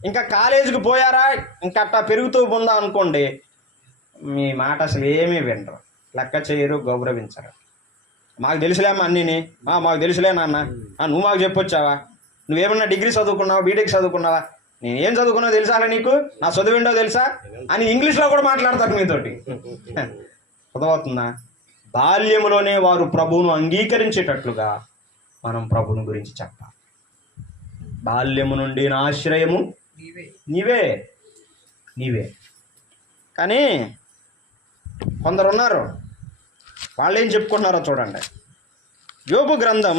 ఇంకా కాలేజీకి పోయారా, ఇంకా అట్టా పెరుగుతూ ఉందా అనుకోండి, మీ మాట అసలు ఏమీ వినరు, లెక్క చేయరు, గౌరవించరు. మాకు తెలుసులేమ్మా అన్నీని, మాకు తెలుసులే నాన్న, నువ్వు మాకు చెప్పొచ్చావా, నువ్వేమన్నా డిగ్రీ చదువుకున్నావా, బీటెక్ చదువుకున్నావా, నేను ఏం చదువుకున్నావు తెలుసాలా నీకు, నా చదువుండో తెలుసా అని ఇంగ్లీష్లో కూడా మాట్లాడతారు మీతోటి. అర్థమవుతుందా? బాల్యములోనే వారు ప్రభువును అంగీకరించేటట్లుగా మనం ప్రభువుని గురించి చెప్పాలి. బాల్యము నుండి నా ఆశ్రయము నీవే. కానీ కొందరు ఉన్నారు, వాళ్ళు ఏం చెప్పుకుంటున్నారో చూడండి. యోబు గ్రంథం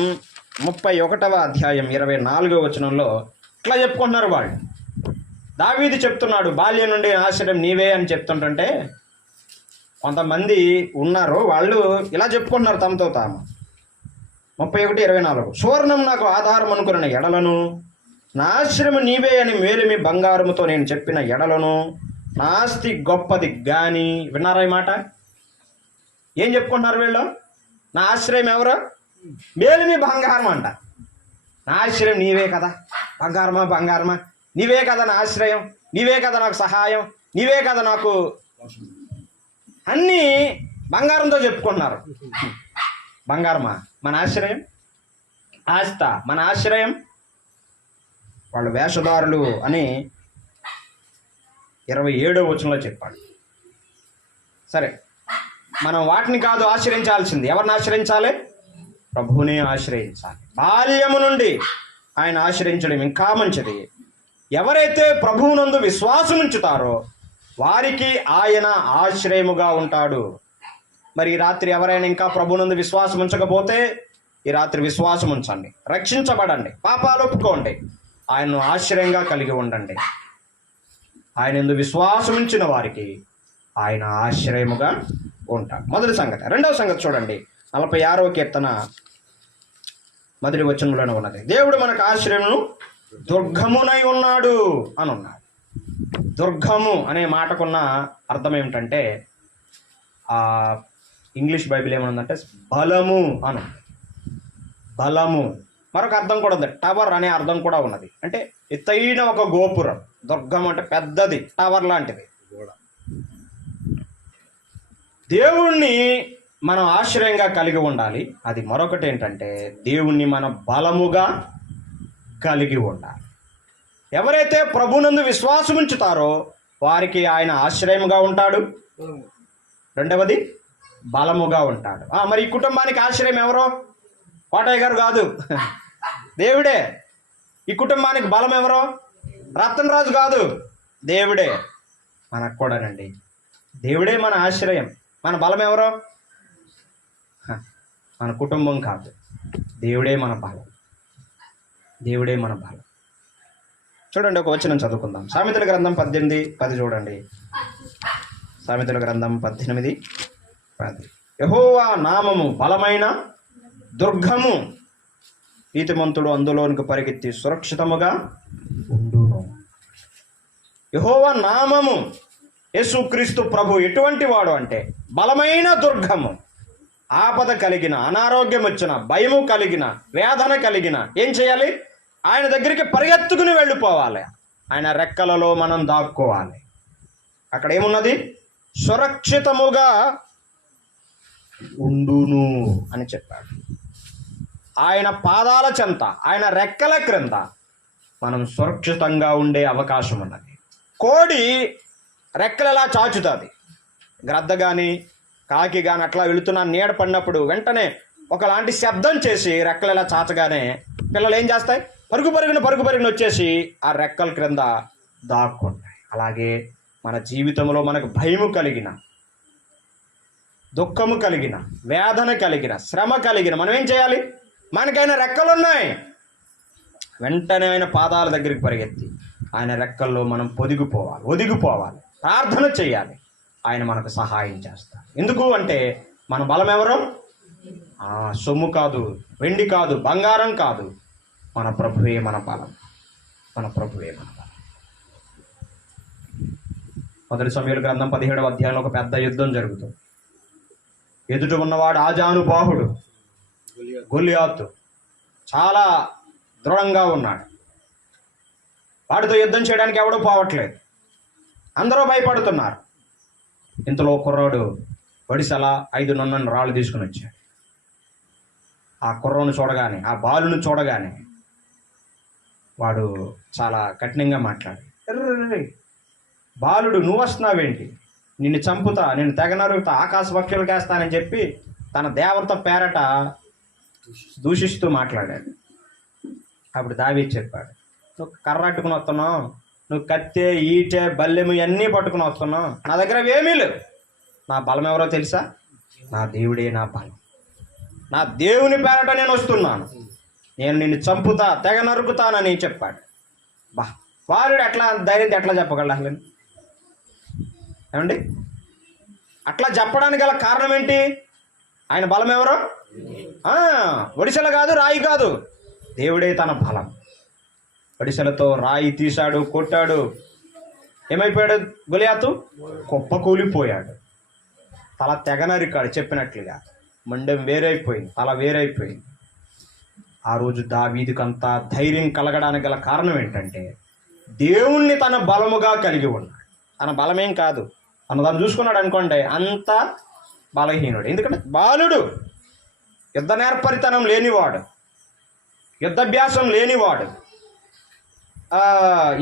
31వ అధ్యాయం 24వ వచనంలో ఇట్లా చెప్పుకుంటున్నారు వాళ్ళు. దావీదు చెప్తున్నాడు, బాల్యం నుండి ఆశ్రయం నీవే అని చెప్తుంటే కొంతమంది ఉన్నారు, వాళ్ళు ఇలా చెప్పుకుంటున్నారు తమతో తాము. 31:24, సువర్ణం నాకు ఆధారం అనుకున్న ఎడలను, నా ఆశ్రయం నీవే అని మేలిమి బంగారముతో నేను చెప్పిన ఎడలను, నా ఆస్తి గొప్పది గాని. విన్నారా ఈ మాట? ఏం చెప్పుకుంటున్నారు వీళ్ళు? నా ఆశ్రయం ఎవరు? మేలిమి బంగారం అంట. నా ఆశ్రయం నీవే కదా, బంగారమా నీవే కదా నా ఆశ్రయం, నీవే కదా నాకు సహాయం, నీవే కదా నాకు అన్నీ బంగారంతో చెప్పుకుంటున్నారు. బంగారమా మన ఆశ్రయం? ఆస్త మన ఆశ్రయం? వాళ్ళు వేషధారులు అని 27వ వచనంలో చెప్పాడు. సరే, మనం వాటిని కాదు ఆశ్రయించాల్సింది. ఎవరిని ఆశ్రయించాలి? ప్రభువునే ఆశ్రయించాలి. బాల్యము నుండి ఆయన ఆశ్రయించడం ఇంకా మంచిది. ఎవరైతే ప్రభువునందు విశ్వాసం ఉంచుతారో వారికి ఆయన ఆశ్రయముగా ఉంటాడు. మరి ఈ రాత్రి ఎవరైనా ఇంకా ప్రభువునందు విశ్వాసం ఉంచకపోతే ఈ రాత్రి విశ్వాసం ఉంచండి, రక్షించబడండి, పాపాలు ఒప్పుకోండి, ఆయన్ను ఆశ్రయంగా కలిగి ఉండండి. ఆయన యందు విశ్వాసం ఉంచిన వారికి ఆయన ఆశ్రయముగా ఉంటాడు. మొదటి సంగతి. రెండవ సంగతి చూడండి, 46వ కీర్తన మొదటి వచనంలోనే ఉన్నది. దేవుడు మనకు ఆశ్రయమును దుర్గమునై ఉన్నాడు అని ఉన్నాడు. దుర్గము అనే మాటకున్న అర్థం ఏమిటంటే, ఇంగ్లీష్ బైబిల్ ఏమనుందంటే బలము అను. బలము. మరొక అర్థం కూడా ఉంది, టవర్ అనే అర్థం కూడా ఉన్నది. అంటే ఎత్తైన ఒక గోపురం. దుర్గం అంటే పెద్దది, టవర్ లాంటిది. దేవుణ్ణి మనం ఆశ్రయంగా కలిగి ఉండాలి. అది మరొకటి ఏంటంటే దేవుణ్ణి మన బలముగా కలిగి ఉండాలి. ఎవరైతే ప్రభునందు విశ్వాసం ఉంచుతారో వారికి ఆయన ఆశ్రయముగా ఉంటాడు. రెండవది బలముగా ఉంటాడు. మరి ఈ కుటుంబానికి ఆశ్రయం ఎవరో? కోటయ్య గారు కాదు, దేవుడే. ఈ కుటుంబానికి బలం ఎవరో? రతన్ రాజు కాదు, దేవుడే. మనకు కూడానండి దేవుడే మన ఆశ్రయం. మన బలం ఎవరో? మన కుటుంబం కాదు, దేవుడే మన బలం. దేవుడే మన బలం. చూడండి, ఒక వచనం చదువుకుందాం. సామెతల గ్రంథం 18:10 చూడండి. సామెతల గ్రంథం 18:10. యెహోవా నామము బలమైన దుర్గము, నీతిమంతుడు అందులోనికి పరిగెత్తి సురక్షితముగా ఉండును. యెహోవా నామము, యేసుక్రీస్తు ప్రభు ఎటువంటి వాడు అంటే బలమైన దుర్గము. ఆపద కలిగిన, అనారోగ్యం వచ్చిన, భయము కలిగిన, వేదన కలిగిన ఏం చేయాలి? ఆయన దగ్గరికి పరిగెత్తుకుని వెళ్ళిపోవాలి. ఆయన రెక్కలలో మనం దాక్కోవాలి. అక్కడ ఏమున్నది? సురక్షితముగా ఉండును అని చెప్పాడు. ఆయన పాదాల చెంత, ఆయన రెక్కల క్రింద మనం సురక్షితంగా ఉండే అవకాశం ఉన్నది. కోడి రెక్కలు ఎలా చాచుతుంది? గ్రద్ద కానీ కాకి కానీ అట్లా వెళుతున్నా నీడ పడినప్పుడు వెంటనే ఒకలాంటి శబ్దం చేసి రెక్కలు ఎలా చాచగానే పిల్లలు ఏం చేస్తాయి? పరుగు పరుగున వచ్చేసి ఆ రెక్కల క్రింద దాక్కుంటాయి. అలాగే మన జీవితంలో మనకు భయము కలిగిన, దుఃఖము కలిగిన, వేదన కలిగిన, శ్రమ కలిగిన మనం ఏం చేయాలి? మనకైనా రెక్కలున్నాయి, వెంటనే ఆయన పాదాల దగ్గరికి పరిగెత్తి ఆయన రెక్కల్లో మనం ఒదిగిపోవాలి, ప్రార్థన చేయాలి. ఆయన మనకు సహాయం చేస్తాడు. ఎందుకు అంటే మన బలం ఎవరు? సొమ్ము కాదు, వెండి కాదు, బంగారం కాదు, మన ప్రభువే మన బలం. మన ప్రభువే మన బలం. మొదటి సమూయేలు గ్రంథం 17వ అధ్యాయంలో ఒక పెద్ద యుద్ధం జరుగుతుంది. ఎదుట ఉన్నవాడు ఆజానుబాహుడు గొలియాతు, చాలా దృఢంగా ఉన్నాడు. వాడితో యుద్ధం చేయడానికి ఎవడూ పోవట్లేదు, అందరూ భయపడుతున్నారు. ఇంతలో కుర్రాడు వడిసెల 5 నున్నని రాళ్ళు తీసుకుని వచ్చాడు. ఆ కుర్రోను చూడగానే, ఆ బాలును చూడగానే వాడు చాలా కఠినంగా మాట్లాడి, బాలుడు నువ్వు వస్తున్నావేంటి? నిన్ను చంపుతా, నిన్ను తెగ నరుగుతా, ఆకాశ పక్షులకు వేస్తానని చెప్పి తన దేవత పేరట దూషిస్తూ మాట్లాడాడు. అప్పుడు దావీదు చెప్పాడు, నువ్వు కర్రట్టుకుని వస్తున్నావు, నువ్వు కత్తే, ఈటె, బల్లెము ఇవన్నీ పట్టుకుని వస్తున్నావు, నా దగ్గర ఏమీ లేవు. నా బలం ఎవరో తెలుసా? నా దేవుడే నా బలం. నా దేవుని పేరట నేను వస్తున్నాను, నేను నిన్ను చంపుతా, తెగ నరుకుతానని చెప్పాడు. వారుడు ఎట్లా ధైర్యం ఎట్లా చెప్పగలడు అసలు? ఏమండి, అట్లా చెప్పడానికి గల కారణం ఏంటి? ఆయన బలం ఎవరో? ఒడిసెల కాదు, రాయి కాదు, దేవుడే తన బలం. ఒడిసెలతో రాయి తీశాడు, కొట్టాడు. ఏమైపోయాడు గొలియాతు? కుప్పకూలిపోయాడు. తల తెగనరికాడు చెప్పినట్లుగా. మండెం వేరైపోయింది, తల వేరైపోయింది. ఆ రోజు దావీదుకంతా ధైర్యం కలగడానికి గల కారణం ఏంటంటే దేవుణ్ణి తన బలముగా కలిగి ఉన్నాడు. తన బలమేం కాదు, తను చూసుకున్నాడు అనుకోండి, అంత బలహీనుడు. ఎందుకంటే బాలుడు, యుద్ధ నేర్పరితనం లేనివాడు, యుద్ధాభ్యాసం లేనివాడు,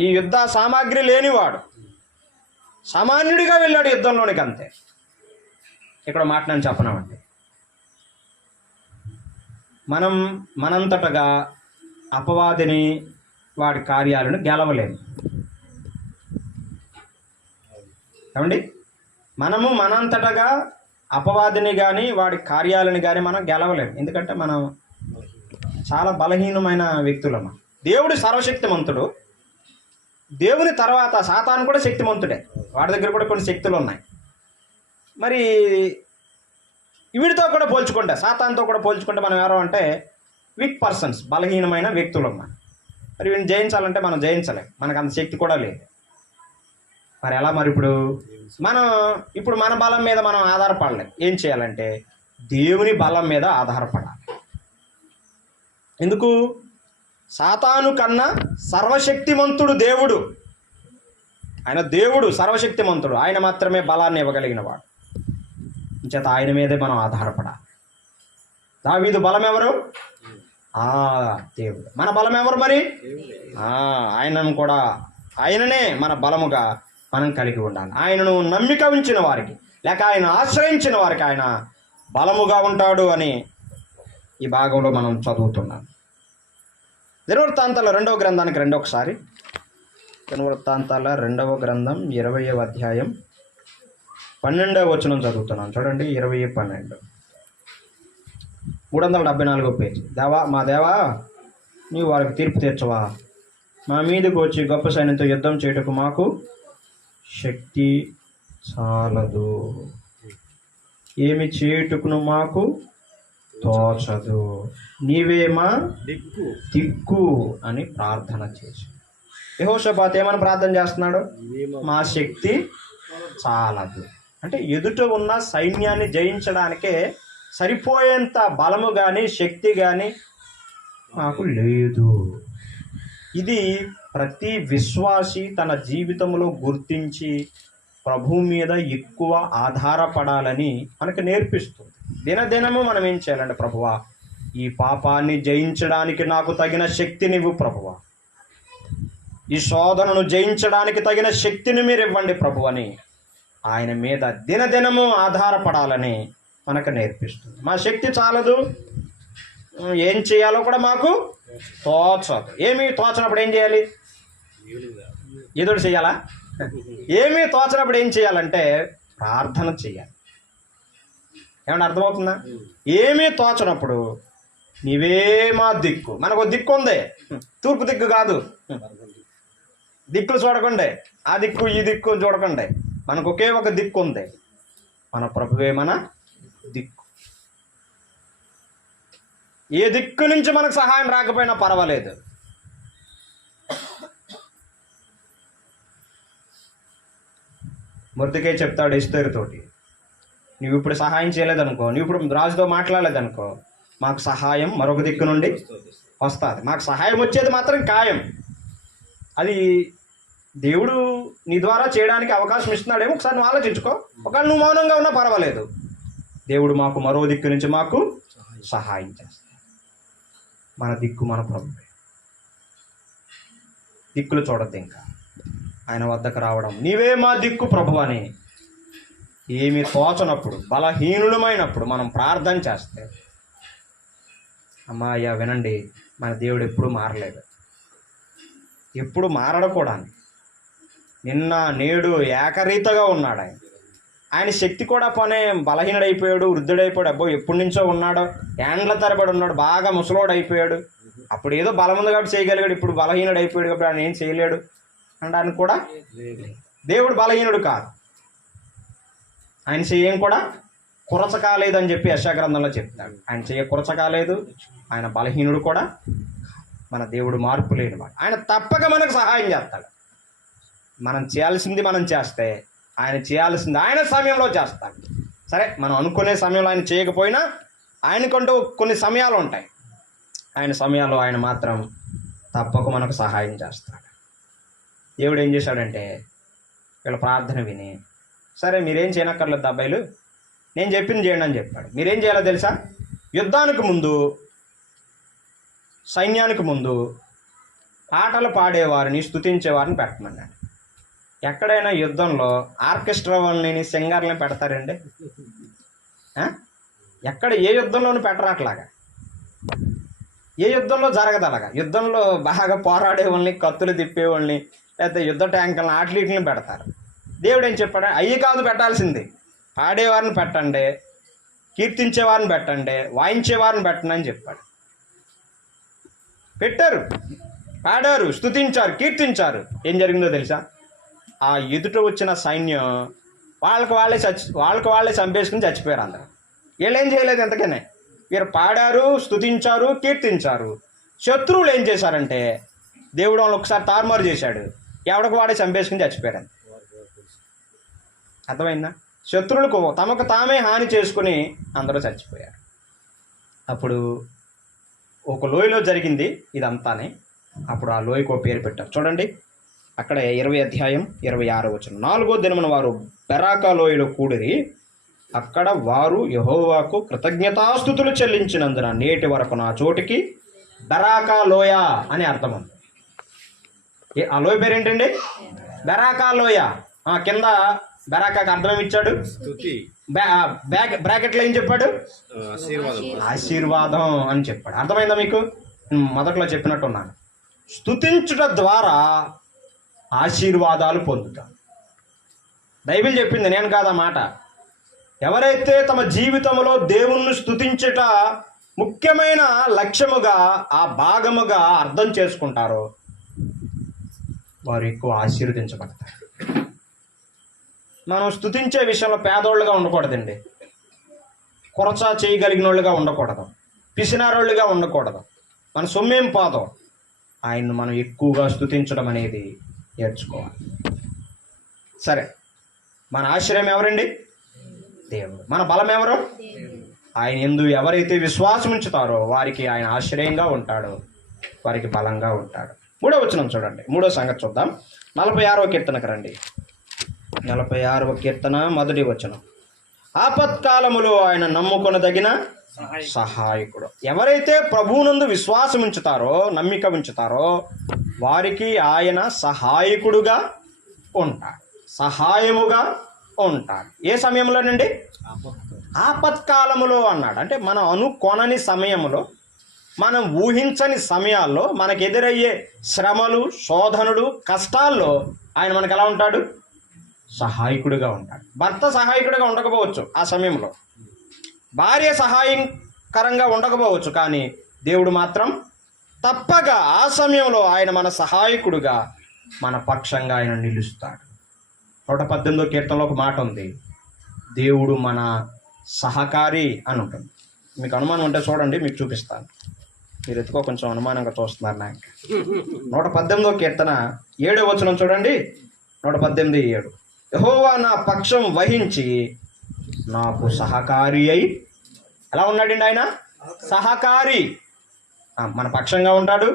ఈ యుద్ధ సామాగ్రి లేనివాడు, సామాన్యుడిగా వెళ్ళాడు యుద్ధంలోనికి, అంతే. ఇక్కడ మాట నేను చెప్పనామండి, మనంతటగా అపవాదిని, వాడి కార్యాలను గెలవలేము. ఏమండి, మనము మనంతటగా అపవాదిని కానీ వాడి కార్యాలను కానీ మనం గెలవలేము. ఎందుకంటే మనం చాలా బలహీనమైన వ్యక్తులమ్మ. దేవుడు సర్వశక్తిమంతుడు. దేవుని తర్వాత సాతాను కూడా శక్తిమంతుడే. వాడి దగ్గర కూడా కొన్ని శక్తులు ఉన్నాయి. మరి వీడితో కూడా పోల్చుకుంటే, సాతానుతో కూడా పోల్చుకుంటే మనం ఎవరు అంటే వీక్ పర్సన్స్, బలహీనమైన వ్యక్తులమ్మ. మరి వీడిని జయించాలంటే మనం జయించలేం, మనకు అంత శక్తి కూడా లేదు. మరి ఎలా? మరి ఇప్పుడు మన బలం మీద మనం ఆధారపడలేం. ఏం చేయాలంటే దేవుని బలం మీద ఆధారపడాలి. ఎందుకు? సాతాను కన్నా సర్వశక్తిమంతుడు దేవుడు. ఆయన దేవుడు సర్వశక్తిమంతుడు. ఆయన మాత్రమే బలాన్ని ఇవ్వగలిగిన వాడు. చేత ఆయన మీదే మనం ఆధారపడాలి. దావీదు బలం ఎవరు? దేవుడు. మన బలం ఎవరు మరి? ఆయనను కూడా, ఆయననే మన బలముగా మనం కలిగి ఉండాలి. ఆయనను నమ్మిక ఉంచిన వారికి, లేక ఆయన ఆశ్రయించిన వారికి ఆయన బలముగా ఉంటాడు అని ఈ భాగంలో మనం చదువుతున్నాం. దినవృత్తాంతాల 2వ గ్రంథానికి రండి ఒకసారి. దినవృత్తాంతాల 2వ గ్రంథం 20వ అధ్యాయం 12వ వచనం చదువుతున్నాం. చూడండి, 20:12, 374 పేజీ. మా దేవా, నీవు వారికి తీర్పు తీర్చవా? మా మీదకు వచ్చి గొప్ప సైన్యంతో యుద్ధం చేయుటకు మాకు శక్తి చాలదు. ఏమి చేయుటకును మాకు తోచదు. నీవే మా దిక్కు అని ప్రార్థన చేసి. యెహోషాపాతు ఏమని ప్రార్థన చేస్తున్నాడు? మా శక్తి చాలదు. అంటే ఎదుట ఉన్న సైన్యాన్ని జయించడానికే సరిపోయేంత బలము కానీ శక్తి కానీ మాకు లేదు. ఇది ప్రతి విశ్వాసి తన జీవితంలో గుర్తించి ప్రభు మీద ఎక్కువ ఆధారపడాలని మనకు నేర్పిస్తుంది. దినదినము మనం ఏం చేయాలంటే, ప్రభువా, ఈ పాపాన్ని జయించడానికి నాకు తగిన శక్తినివ్వు ప్రభువా, ఈ శోధనను జయించడానికి తగిన శక్తిని మీరు ఇవ్వండి ప్రభు అని ఆయన మీద దినదినము ఆధారపడాలని మనకు నేర్పిస్తుంది. మా శక్తి చాలదు, ఏం చేయాలో కూడా మాకు తోచదు. ఏమీ తోచనప్పుడు ఏం చేయాలి? ఎదురు చేయాలా? ఏమీ తోచనప్పుడు ఏం చేయాలంటే ప్రార్థన చేయాలి. ఏమన్నా అర్థమవుతుందా? ఏమీ తోచనప్పుడు నీవే మా దిక్కు. మనకు దిక్కు ఉంది, తూర్పు దిక్కు కాదు. దిక్కులు చూడకండి, ఆ దిక్కు ఈ దిక్కు చూడకండి. మనకు ఒకే ఒక దిక్కు ఉంది, మన ప్రభువే మన దిక్కు. ఏ దిక్కు నుంచి మనకు సహాయం రాకపోయినా పర్వాలేదు, మొర్దెకై చెప్తాడు ఎస్తేరుతోటి, నువ్వు ఇప్పుడు సహాయం చేయలేదనుకో, నువ్వు ఇప్పుడు రాజుతో మాట్లాడలేదనుకో, మాకు సహాయం మరొక దిక్కు నుండి వస్తుంది. మాకు సహాయం వచ్చేది మాత్రం ఖాయం. అది దేవుడు నీ ద్వారా చేయడానికి అవకాశం ఇస్తున్నాడేమో, ఒకసారి నువ్వు ఆలోచించుకో. ఒకవేళ నువ్వు మౌనంగా ఉన్నా పర్వాలేదు, దేవుడు మాకు మరో దిక్కు నుంచి మాకు సహాయం చేస్తాడు. మన దిక్కు మన ప్రభువే. దిక్కులు చూడద్దు, ఇంకా ఆయన వద్దకు రావడం, నీవే మా దిక్కు ప్రభు అని. ఏమి తోచనప్పుడు, బలహీనులమైనప్పుడు మనం ప్రార్థన చేస్తే, అమ్మాయ్యా వినండి, మన దేవుడు ఎప్పుడు మారలేదు, ఎప్పుడు మారడు కూడా. నిన్న నేడు ఏకరీతగా ఉన్నాడు ఆయన. ఆయన శక్తి కూడా పనే బలహీనుడైపోయాడు, వృద్ధుడైపోయాడు. అబ్బో ఎప్పటి నుంచో ఉన్నాడో, ఏండ్ల తరబడి ఉన్నాడు, బాగా ముసలోడు అయిపోయాడు. అప్పుడు ఏదో బలం ఉంది కాబట్టి చేయగలిగాడు, ఇప్పుడు బలహీనుడు అయిపోయాడు కాబట్టి ఆయన ఏం చేయలేడు అనడానికి కూడా దేవుడు బలహీనుడు కాదు. ఆయన చెయ్యం కూడా కురచ కాలేదని చెప్పి యెషయా గ్రంథంలో చెప్తాడు. ఆయన చెయ్య కురచ కాలేదు, ఆయన బలహీనుడు కూడా. మన దేవుడు మార్పు లేనివాడు, ఆయన తప్పక మనకు సహాయం చేస్తాడు. మనం చేయాల్సింది మనం చేస్తే, ఆయన చేయాల్సింది ఆయన సమయంలో చేస్తాడు. సరే, మనం అనుకునే సమయంలో ఆయన చేయకపోయినా ఆయనకంటూ కొన్ని సమయాలు ఉంటాయి. ఆయన సమయాల్లో ఆయన మాత్రం తప్పక మనకు సహాయం చేస్తాడు. దేవుడు ఏం చేశాడంటే, వీళ్ళ ప్రార్థన విని, సరే మీరేం చేయనక్కర్లేదు అబ్బాయిలు, నేను చెప్పింది చేయండి అని చెప్పాడు. మీరేం చేయాలో తెలుసా? యుద్ధానికి ముందు, సైన్యానికి ముందు పాటలు పాడేవారిని, స్తుతించేవారిని పెట్టమన్నాడు. ఎక్కడైనా యుద్ధంలో ఆర్కెస్ట్రా వాళ్ళని, సింగర్లని పెడతారండి? ఎక్కడ ఏ యుద్ధంలోనూ పెట్టరు అట్లాగా. ఏ యుద్ధంలో జరగదు అలాగా. యుద్ధంలో బాగా పోరాడే వాళ్ళని, కత్తులు తిప్పేవాళ్ళని, లేకపోతే యుద్ధ ట్యాంకులను, అట్లీట్లని పెడతారు. దేవుడు ఏం చెప్పాడు? అయ్యి కాదు పెట్టాల్సింది, పాడేవారిని పెట్టండి, కీర్తించేవారిని పెట్టండి, వాయించేవారిని పెట్టండి అని చెప్పాడు. పెట్టారు, పాడారు, స్తుతించారు, కీర్తించారు. ఏం జరిగిందో తెలుసా? ఆ ఎదుట వచ్చిన సైన్యం వాళ్ళకి వాళ్ళే చంపేసుకుని చచ్చిపోయారు అందరు. వీళ్ళు ఏం చేయలేదు ఎంతకనే. వీరు పాడారు, స్తుతించారు, కీర్తించారు. శత్రువులు ఏం చేశారంటే దేవుడు వాళ్ళని ఒకసారి తారుమారు చేశాడు, ఎవడికి వాడే చంపేసుకుని చచ్చిపోయారు. అర్థమైందా? శత్రువులకు తమకు తామే హాని చేసుకుని అందరూ చచ్చిపోయారు. అప్పుడు ఒక లోయలో జరిగింది ఇదంతానే. అప్పుడు ఆ లోయకు ఒక పేరు పెట్టారు. చూడండి అక్కడ 20 అధ్యాయం 26 వచనం. 4వ దినమున వారు బెరాకా లోయలో కూడిరి. అక్కడ వారు యెహోవాకు కృతజ్ఞతాస్తుతులు చెల్లించినందున నేటి వరకు నా చోటికి బెరాకా లోయ అని అర్థం ఉంది. ఆ లోయ పేరు ఏంటండి? బెరాకా లోయ. కింద బెరాకాకి అర్థం ఇచ్చాడు, బ్రాకెట్లో ఏం చెప్పాడు? ఆశీర్వాదం అని చెప్పాడు. అర్థమైందా మీకు? మొదట్లో చెప్పినట్టున్నాను. స్తుతించుట ద్వారా ఆశీర్వాదాలు పొందుతాం. బైబిల్ చెప్పింది, నేను కాదా మాట. ఎవరైతే తమ జీవితంలో దేవుణ్ణి స్తుతించుట ముఖ్యమైన లక్ష్యముగా, ఆ భాగముగా అర్థం చేసుకుంటారో వారు ఎక్కువ ఆశీర్వదించబడతారు. మనం స్తుతించే విషయంలో పేదోళ్ళుగా ఉండకూడదండి, కొరచా చేయగలిగిన వాళ్ళుగా ఉండకూడదు, పిసినారోళ్ళుగా ఉండకూడదు. మన సొమ్మేం పాదం, ఆయన్ని మనం ఎక్కువగా స్తుతించడం అనేది నేర్చుకోవాలి. సరే, మన ఆశ్రయం ఎవరండి? దేవుడు. మన బలం ఎవరు? ఆయన యందు ఎవరైతే విశ్వాసం ఉంచుతారో వారికి ఆయన ఆశ్రయంగా ఉంటాడో వారికి బలంగా ఉంటాడు. 3వ వచనం చూడండి, 3వ సంగతి చూద్దాం. 46వ కీర్తనకు రండి. 46వ కీర్తన 1వ వచనం. ఆపత్కాలములో ఆయన నమ్ముకొనదగిన సహాయకుడు. ఎవరైతే ప్రభువునందు విశ్వాసం ఉంచుతారో, నమ్మిక ఉంచుతారో వారికి ఆయన సహాయకుడుగా ఉంటాడు, సహాయముగా ఉంటాడు. ఏ సమయంలోనండి? ఆపత్కాలములో అన్నాడు. అంటే మనం అనుకొనని సమయంలో, మనం ఊహించని సమయాల్లో, మనకు ఎదురయ్యే శ్రమలు, శోధనలు, కష్టాల్లో ఆయన మనకు ఎలా ఉంటాడు? సహాయకుడిగా ఉంటాడు. భర్త సహాయకుడిగా ఉండకపోవచ్చు ఆ సమయంలో, భార్య సహాయకరంగా ఉండకపోవచ్చు, కానీ దేవుడు మాత్రం తప్పగా ఆ సమయంలో ఆయన మన సహాయకుడుగా, మన పక్షంగా ఆయన నిలుస్తాడు. 118వ కీర్తనలో ఒక మాట ఉంది, దేవుడు మన సహకారి అని ఉంటుంది. మీకు అనుమానం ఉంటే చూడండి, మీకు చూపిస్తాను. మీరు ఎత్తుకో, కొంచెం అనుమానంగా చూస్తున్నారు నాకు. 118వ కీర్తన 7వ వచనం చూడండి. 118:7. యెహోవా నా పక్షం వహించి నాకు సహకారి అయి, ఎలా ఉన్నాడండి ఆయన? సహకారి. మన పక్షంగా ఉంటాడు,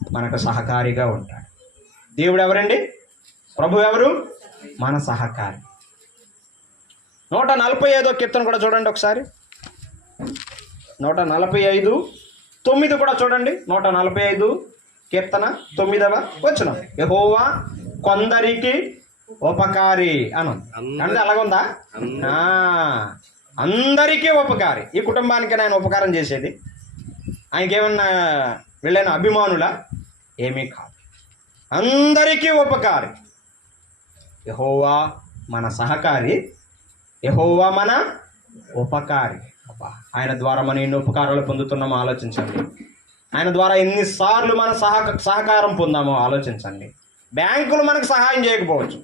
మనకు సహకారిగా ఉంటాడు. దేవుడు ఎవరండి? ప్రభు ఎవరు? మన సహకారి. 145వ కీర్తన కూడా చూడండి ఒకసారి. 145:9 కూడా చూడండి. 145 కీర్తన 9వ వచనం. యెహోవా కొందరికి ఉపకారి అని అంటే అలాగుందా? అందరికీ ఉపకారి. ఈ కుటుంబానికి ఆయన ఉపకారం చేసేది, ఆయనకేమన్నా వీళ్ళైన అభిమానులా? ఏమీ కాదు, అందరికీ ఉపకారి. యెహోవా మన సహకారి, యెహోవా మన ఉపకారి. ఆయన ద్వారా మనం ఎన్ని ఉపకారాలు పొందుతున్నామో ఆలోచించండి. ఆయన ద్వారా ఎన్నిసార్లు మన సహకారం పొందామో ఆలోచించండి. బ్యాంకులు మనకు సహాయం చేయకపోవచ్చు,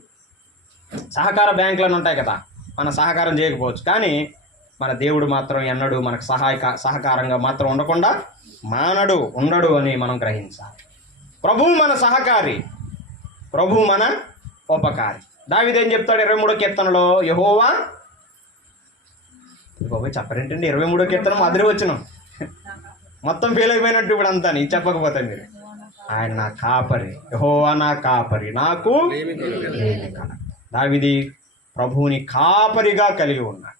సహకార బ్యాంకులను ఉంటాయి కదా, మన సహకారం చేయకపోవచ్చు, కానీ మన దేవుడు మాత్రం ఎన్నడూ మనకు సహకారంగా మాత్రం ఉండకుండా మానడు, ఉండడు అని మనం గ్రహించాలి. ప్రభువు మన సహకారి, ప్రభువు మన ఉపకారి. దావీదు ఏం చెప్తాడు 23వ కీర్తనలో? యెహోవా, చెప్పరేంటండి 23వ కీర్తన అదిరి వచ్చిన మొత్తం ఫెయిల్ అయిపోయినట్టు ఇప్పుడు అంతా నీకు చెప్పకపోతే మీరు. ఆయన నా కాపరి, యెహోవా నా కాపరి, నాకు ఏమి కలగదు. దావీదు ప్రభువుని కాపరిగా కలిగి ఉన్నాడు.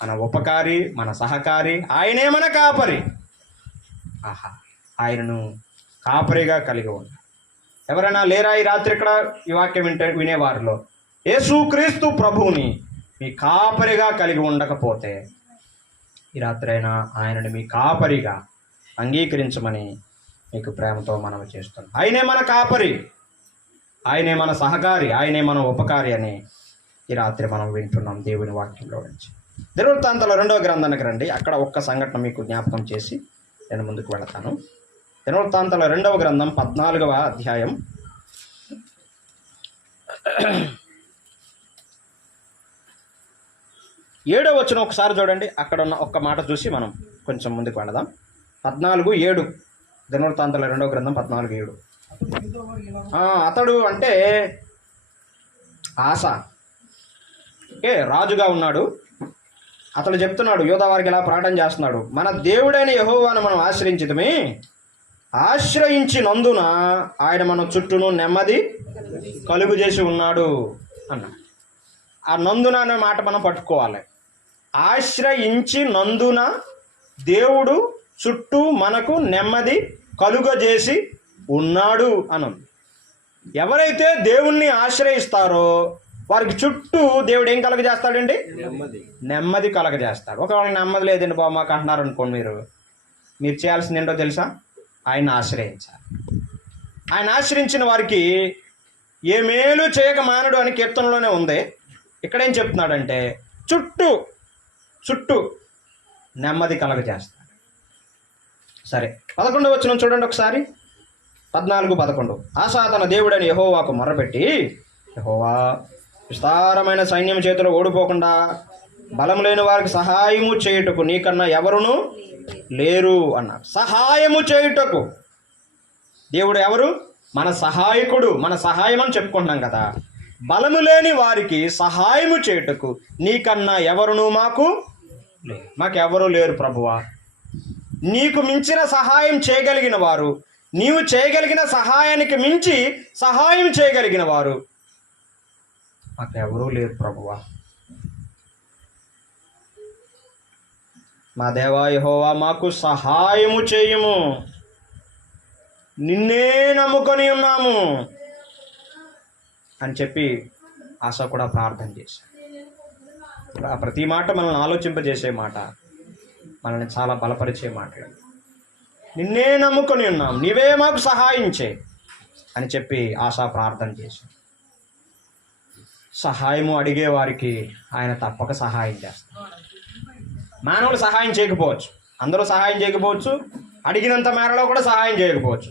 మన ఉపకారి, మన సహకారి, ఆయనే మన కాపరి. ఆయనను కాపరిగా కలిగి ఉన్నాడు. ఎవరైనా లేరా ఈ రాత్రి ఇక్కడ ఈ వాక్యం వినేవారిలో యేసుక్రీస్తు ప్రభువుని మీ కాపరిగా కలిగి ఉండకపోతే ఈ రాత్రి అయినా ఆయనని మీ కాపరిగా అంగీకరించమని మీకు ప్రేమతో మనం చేస్తున్నాం. ఆయనే మన కాపరి, ఆయనే మన సహకారి, ఆయనే మన ఉపకారి అని ఈ రాత్రి మనం వింటున్నాం దేవుని వాక్యంలో నుంచి. దినవృత్తాంతాల 2వ గ్రంథానికి రండి. అక్కడ ఒక్క సంఘటన మీకు జ్ఞాపకం చేసి నేను ముందుకు వెళతాను. దినవృత్తాంతాల 2వ గ్రంథం 14వ అధ్యాయం 7వ వచనం ఒకసారి చూడండి. అక్కడ ఉన్న ఒక్క మాట చూసి మనం కొంచెం ముందుకు వెళదాం. 14:7 దినవృత్తాంతాల 2వ గ్రంథం 14:7. అతడు అంటే ఆస రాజుగా ఉన్నాడు. అతడు చెప్తున్నాడు, యోధా వారికి ఇలా ప్రకటన చేస్తున్నాడు, మన దేవుడైన యెహోవాను మనం ఆశ్రయించితమే, ఆశ్రయించినందున ఆయన మన చుట్టూను నెమ్మది కలుగు చేసి ఉన్నాడు అన్నాడు. ఆ నందున అనే మాట మనం పట్టుకోవాలి. ఆశ్రయించినందున దేవుడు చుట్టూ మనకు నెమ్మది కలుగజేసి ఉన్నాడు అని. ఎవరైతే దేవుణ్ణి ఆశ్రయిస్తారో వారికి చుట్టూ దేవుడు ఏం కలగజేస్తాడండి? నెమ్మది కలగజేస్తాడు. ఒకవేళ నెమ్మది లేదండి బాబు మాకు అంటున్నారు అనుకోండి, మీరు చేయాల్సింది ఏంటో తెలుసా? ఆయన ఆశ్రయించాలి. ఆయన ఆశ్రయించిన వారికి ఏ మేలు చేయక మానడు అని కీర్తనలోనే ఉంది. ఇక్కడేం చెప్తున్నాడంటే చుట్టూ నెమ్మది కలగజేస్తాడు. సరే, 11వ వచనం చూడండి ఒకసారి. 14:11. ఆసా తన దేవుడైన యెహోవాకు మొర్రపెట్టి, యెహోవా, విస్తారమైన సైన్యం చేతిలో ఓడిపోకుండా బలం లేని వారికి సహాయము చేయుటకు నీకన్నా ఎవరును లేరు అన్నాడు. సహాయము చేయుటకు దేవుడు ఎవరు? మన సహాయకుడు. మన సహాయం అని చెప్పుకుంటున్నాం కదా. బలము లేని వారికి సహాయము చేయుటకు నీకన్నా ఎవరును మాకెవరు లేరు ప్రభువా. నీకు మించిన సహాయం చేయగలిగిన వారు, నీవు చేయగలిగిన సహాయానికి మించి సహాయం చేయగలిగిన వారు మాకెవరూ లేరు ప్రభువా. మా దేవా యెహోవా మాకు సహాయము చేయుము, నిన్నే నమ్ముకొని ఉన్నాము అని చెప్పి ఆశ కూడా ప్రార్థన చేశాడు. ప్రతి మాట మనల్ని ఆలోచింపజేసే మాట, మనల్ని చాలా బలపరిచే మాటలు. నిన్నే నమ్ముకొని ఉన్నాం, నీవే మాకు సహాయం చేయి అని చెప్పి ఆశ ప్రార్థన చేశాడు. సహాయము అడిగే వారికి ఆయన తప్పక సహాయం చేస్తాడు. మానవులు సహాయం చేయకపోవచ్చు, అందరూ సహాయం చేయకపోవచ్చు, అడిగినంత మేరలో కూడా సహాయం చేయకపోవచ్చు.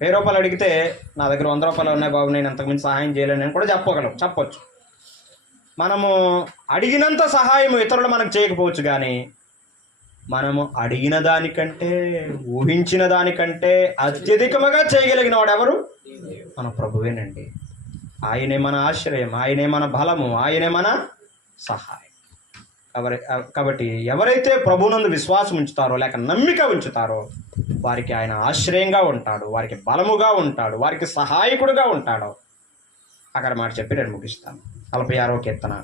1000 రూపాయలు అడిగితే నా దగ్గర 100 రూపాయలు ఉన్నాయి బాబు, నేను అంతకుమించి సహాయం చేయలేను అని కూడా చెప్పొచ్చు. మనము అడిగినంత సహాయం ఇతరులు మనకు చేయకపోవచ్చు, కానీ మనము అడిగిన దానికంటే, ఊహించిన దానికంటే అత్యధికముగా చేయగలిగిన వాడు ఎవరు? మన ప్రభువేనండి. ఆయనే మన ఆశ్రయం, ఆయనే మన బలము, ఆయనే మన సహాయం. కాబట్టి ఎవరైతే ప్రభువునందు విశ్వాసం ఉంచుతారో లేక నమ్మిక ఉంచుతారో వారికి ఆయన ఆశ్రయంగా ఉంటాడు, వారికి బలముగా ఉంటాడు, వారికి సహాయకుడుగా ఉంటాడు. అక్కడ మాట చెప్పి నేను ముగిస్తాను. 46వ కీర్తన.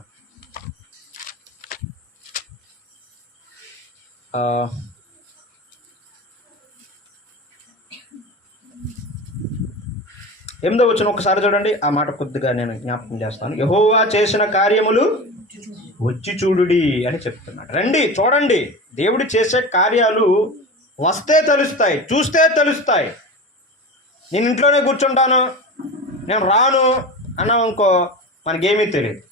ఎనిమిదవ వచనం ఒకసారి చూడండి. ఆ మాట కొద్దిగా నేను జ్ఞాపకం చేస్తాను. యెహోవా చేసిన కార్యములు వచ్చి చూడుడి అని చెప్తున్నాడు. రండి చూడండి. దేవుడు చేసే కార్యాలు వస్తే తెలుస్తాయి, చూస్తే తెలుస్తాయి. నేను ఇంట్లోనే కూర్చుంటాను, నేను రాను అన్నాం అనుకో, మనకేమీ తెలియదు.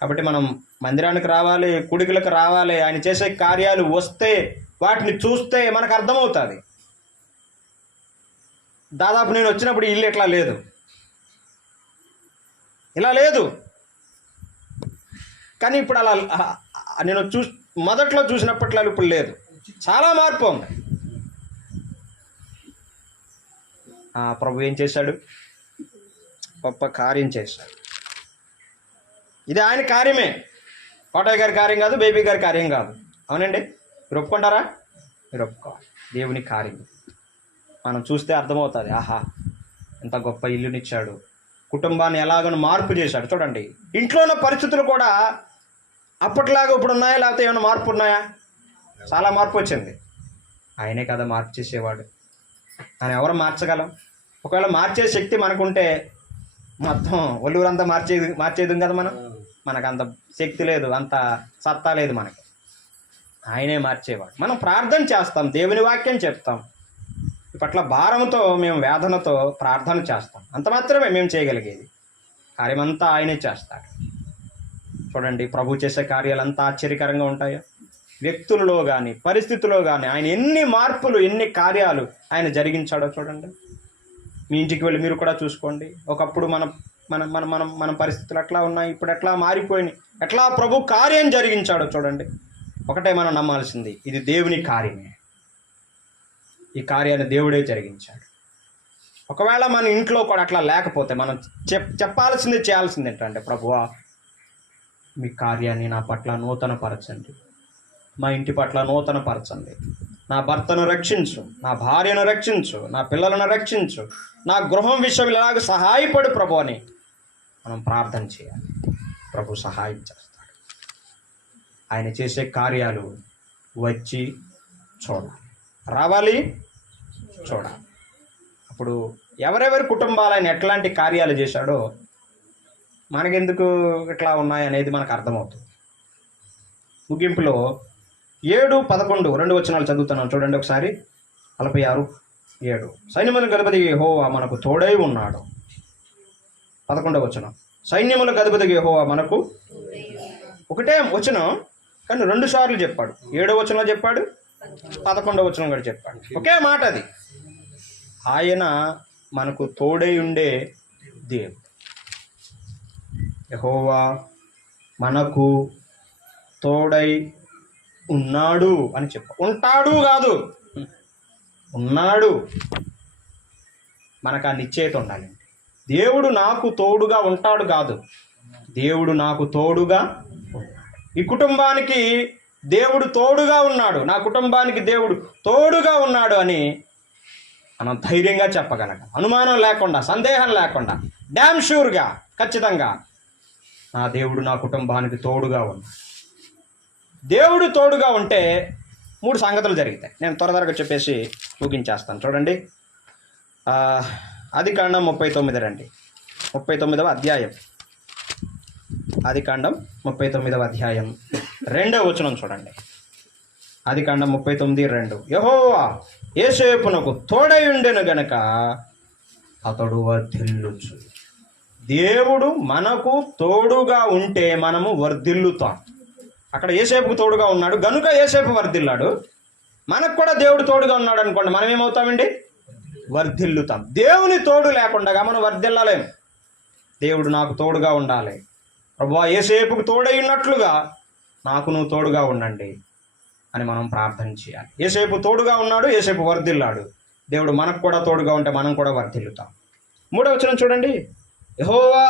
కాబట్టి మనం మందిరానికి రావాలి, కుడికలకు రావాలి. ఆయన చేసే కార్యాలు వస్తే, వాటిని చూస్తే మనకు అర్థమవుతుంది. దాదాపు నేను వచ్చినప్పుడు ఇల్లు ఇట్లా లేదు, ఇలా లేదు. కానీ ఇప్పుడు అలా నేను మొదట్లో చూసినప్పట్లో ఇప్పుడు లేదు. చాలా మార్పు ఉంది. ప్రభు ఏం చేశాడు? గొప్ప కార్యం చేశాడు. ఇది ఆయన కార్యమే, కోటయ్య గారి కార్యం కాదు, బేబీ గారి కార్యం కాదు. అవునండి, మీరు ఒప్పుకుంటారా? మీరు ఒప్పుకోవాలి. దేవుని కార్యం మనం చూస్తే అర్థమవుతుంది. ఆహా, ఎంత గొప్ప ఇల్లునిచ్చాడు, కుటుంబాన్ని ఎలాగో మార్పు చేశాడు. చూడండి, ఇంట్లో ఉన్న పరిస్థితులు కూడా అప్పట్లాగా ఇప్పుడు ఉన్నాయా, లేకపోతే ఏమైనా మార్పు ఉన్నాయా? చాలా మార్పు వచ్చింది. ఆయనే కదా మార్పు చేసేవాడు. మనం ఎవరు మార్చగలం? ఒకవేళ మార్చే శక్తి మనకుంటే మొత్తం ఒళ్ళూరంతా మార్చేది కదా. మనకు అంత శక్తి లేదు, అంత సత్తా లేదు మనకి. ఆయనే మార్చేవాడు. మనం ప్రార్థన చేస్తాం, దేవుని వాక్యం చెప్తాం, ఈ పట్ల భారంతో మేము వేదనతో ప్రార్థన చేస్తాం. అంత మాత్రమే మేము చేయగలిగేది. కార్యమంతా ఆయనే చేస్తాడు. చూడండి, ప్రభు చేసే కార్యాలంతా ఆశ్చర్యకరంగా ఉంటాయో. వ్యక్తులలో కానీ పరిస్థితుల్లో కానీ ఆయన ఎన్ని మార్పులు, ఎన్ని కార్యాలు ఆయన జరిగించాడో చూడండి. మీ ఇంటికి వెళ్ళి మీరు కూడా చూసుకోండి. ఒకప్పుడు మన మన మన మనం మన పరిస్థితులు ఎట్లా ఉన్నాయి, ఇప్పుడు ఎట్లా మారిపోయినాయి, ఎట్లా ప్రభు కార్యం జరిగించాడో చూడండి. ఒకటే మనం నమ్మాల్సింది, ఇది దేవుని కార్యమే. ఈ కార్యాన్ని దేవుడే జరిగించాడు. ఒకవేళ మన ఇంట్లో కూడా అట్లా లేకపోతే మనం చెప్పాల్సింది, చేయాల్సింది ఏంటంటే, ప్రభువా మీ కార్యాన్ని నా పట్ల నూతనపరచండి, మా ఇంటి పట్ల నూతనపరచండి, నా భర్తను రక్షించు, నా భార్యను రక్షించు, నా పిల్లలను రక్షించు, నా గృహం విషయం ఇలాగ సహాయపడు ప్రభు అని మనం ప్రార్థన చేయాలి. ప్రభు సహాయం చేస్తాడు. ఆయన చేసే కార్యాలు వచ్చి చూడాలి, రావాలి, చూడాలి. అప్పుడు ఎవరెవరి కుటుంబాలు ఆయన ఎట్లాంటి కార్యాలు చేశాడో మనకెందుకు ఇట్లా ఉన్నాయనేది మనకు అర్థమవుతుంది. ముగింపులో 7, 11 2 వచనాలు చదువుతున్నాం చూడండి ఒకసారి. 46:7 సైన్యములకు అధిపతి యెహోవా మనకు తోడై ఉన్నాడు. 11వ వచనం, సైన్యములకు అధిపతి యెహోవా మనకు. ఒకటే వచనం కానీ 2 సార్లు చెప్పాడు. 7వ వచనంలో చెప్పాడు, 11వ వచనం కూడా చెప్పాడు. ఒకే మాట అది. ఆయన మనకు తోడై ఉండే దేవుడు. యెహోవా మనకు తోడై ఉన్నాడు అని ఉంటాడు కాదు, ఉన్నాడు. మనకు ఆ నిశ్చయిత ఉండాలి. దేవుడు నాకు తోడుగా ఉంటాడు కాదు, దేవుడు నాకు తోడుగా ఉన్నాడు. ఈ కుటుంబానికి దేవుడు తోడుగా ఉన్నాడు, నా కుటుంబానికి దేవుడు తోడుగా ఉన్నాడు అని మనం ధైర్యంగా చెప్పగలగాలి. అనుమానం లేకుండా, సందేహం లేకుండా, డ్యామ్ షూర్గా, ఖచ్చితంగా నా దేవుడు నా కుటుంబానికి తోడుగా ఉన్నాడు. దేవుడు తోడుగా ఉంటే 3 సంగతులు జరుగుతాయి. నేను త్వరగా చెప్పేసి ముగించేస్తాను. చూడండి, ఆదికాండం 39 రండి. 39వ అధ్యాయం. ఆదికాండం 39వ అధ్యాయం 2వ వచనం చూడండి. ఆదికాండం 39:2 యెహోవా యోసేపునకు తోడై ఉండెను గనక అతడు వర్ధిల్లుచు. దేవుడు మనకు తోడుగా ఉంటే మనము వర్ధిల్లుతాం. అక్కడ యోసేపుకు తోడుగా ఉన్నాడు గనుక యోసేపు వర్ధిల్లాడు. మనకు కూడా దేవుడు తోడుగా ఉన్నాడు అనుకోండి, మనం ఏమవుతామండి? వర్ధిల్లుతాం. దేవుని తోడు లేకుండా మనం వర్ధిల్లలేము. దేవుడు నాకు తోడుగా ఉండాలి, ప్రభువా యోసేపుకు తోడై ఉన్నట్లుగా నాకు నువ్వు తోడుగా ఉండండి అని మనం ప్రార్థన చేయాలి. యోసేపు తోడుగా ఉన్నాడు, యోసేపు వర్ధిల్లాడు. దేవుడు మనకు కూడా తోడుగా ఉంటే మనం కూడా వర్ధిల్లుతాం. 3వ వచనం చూడండి. యెహోవా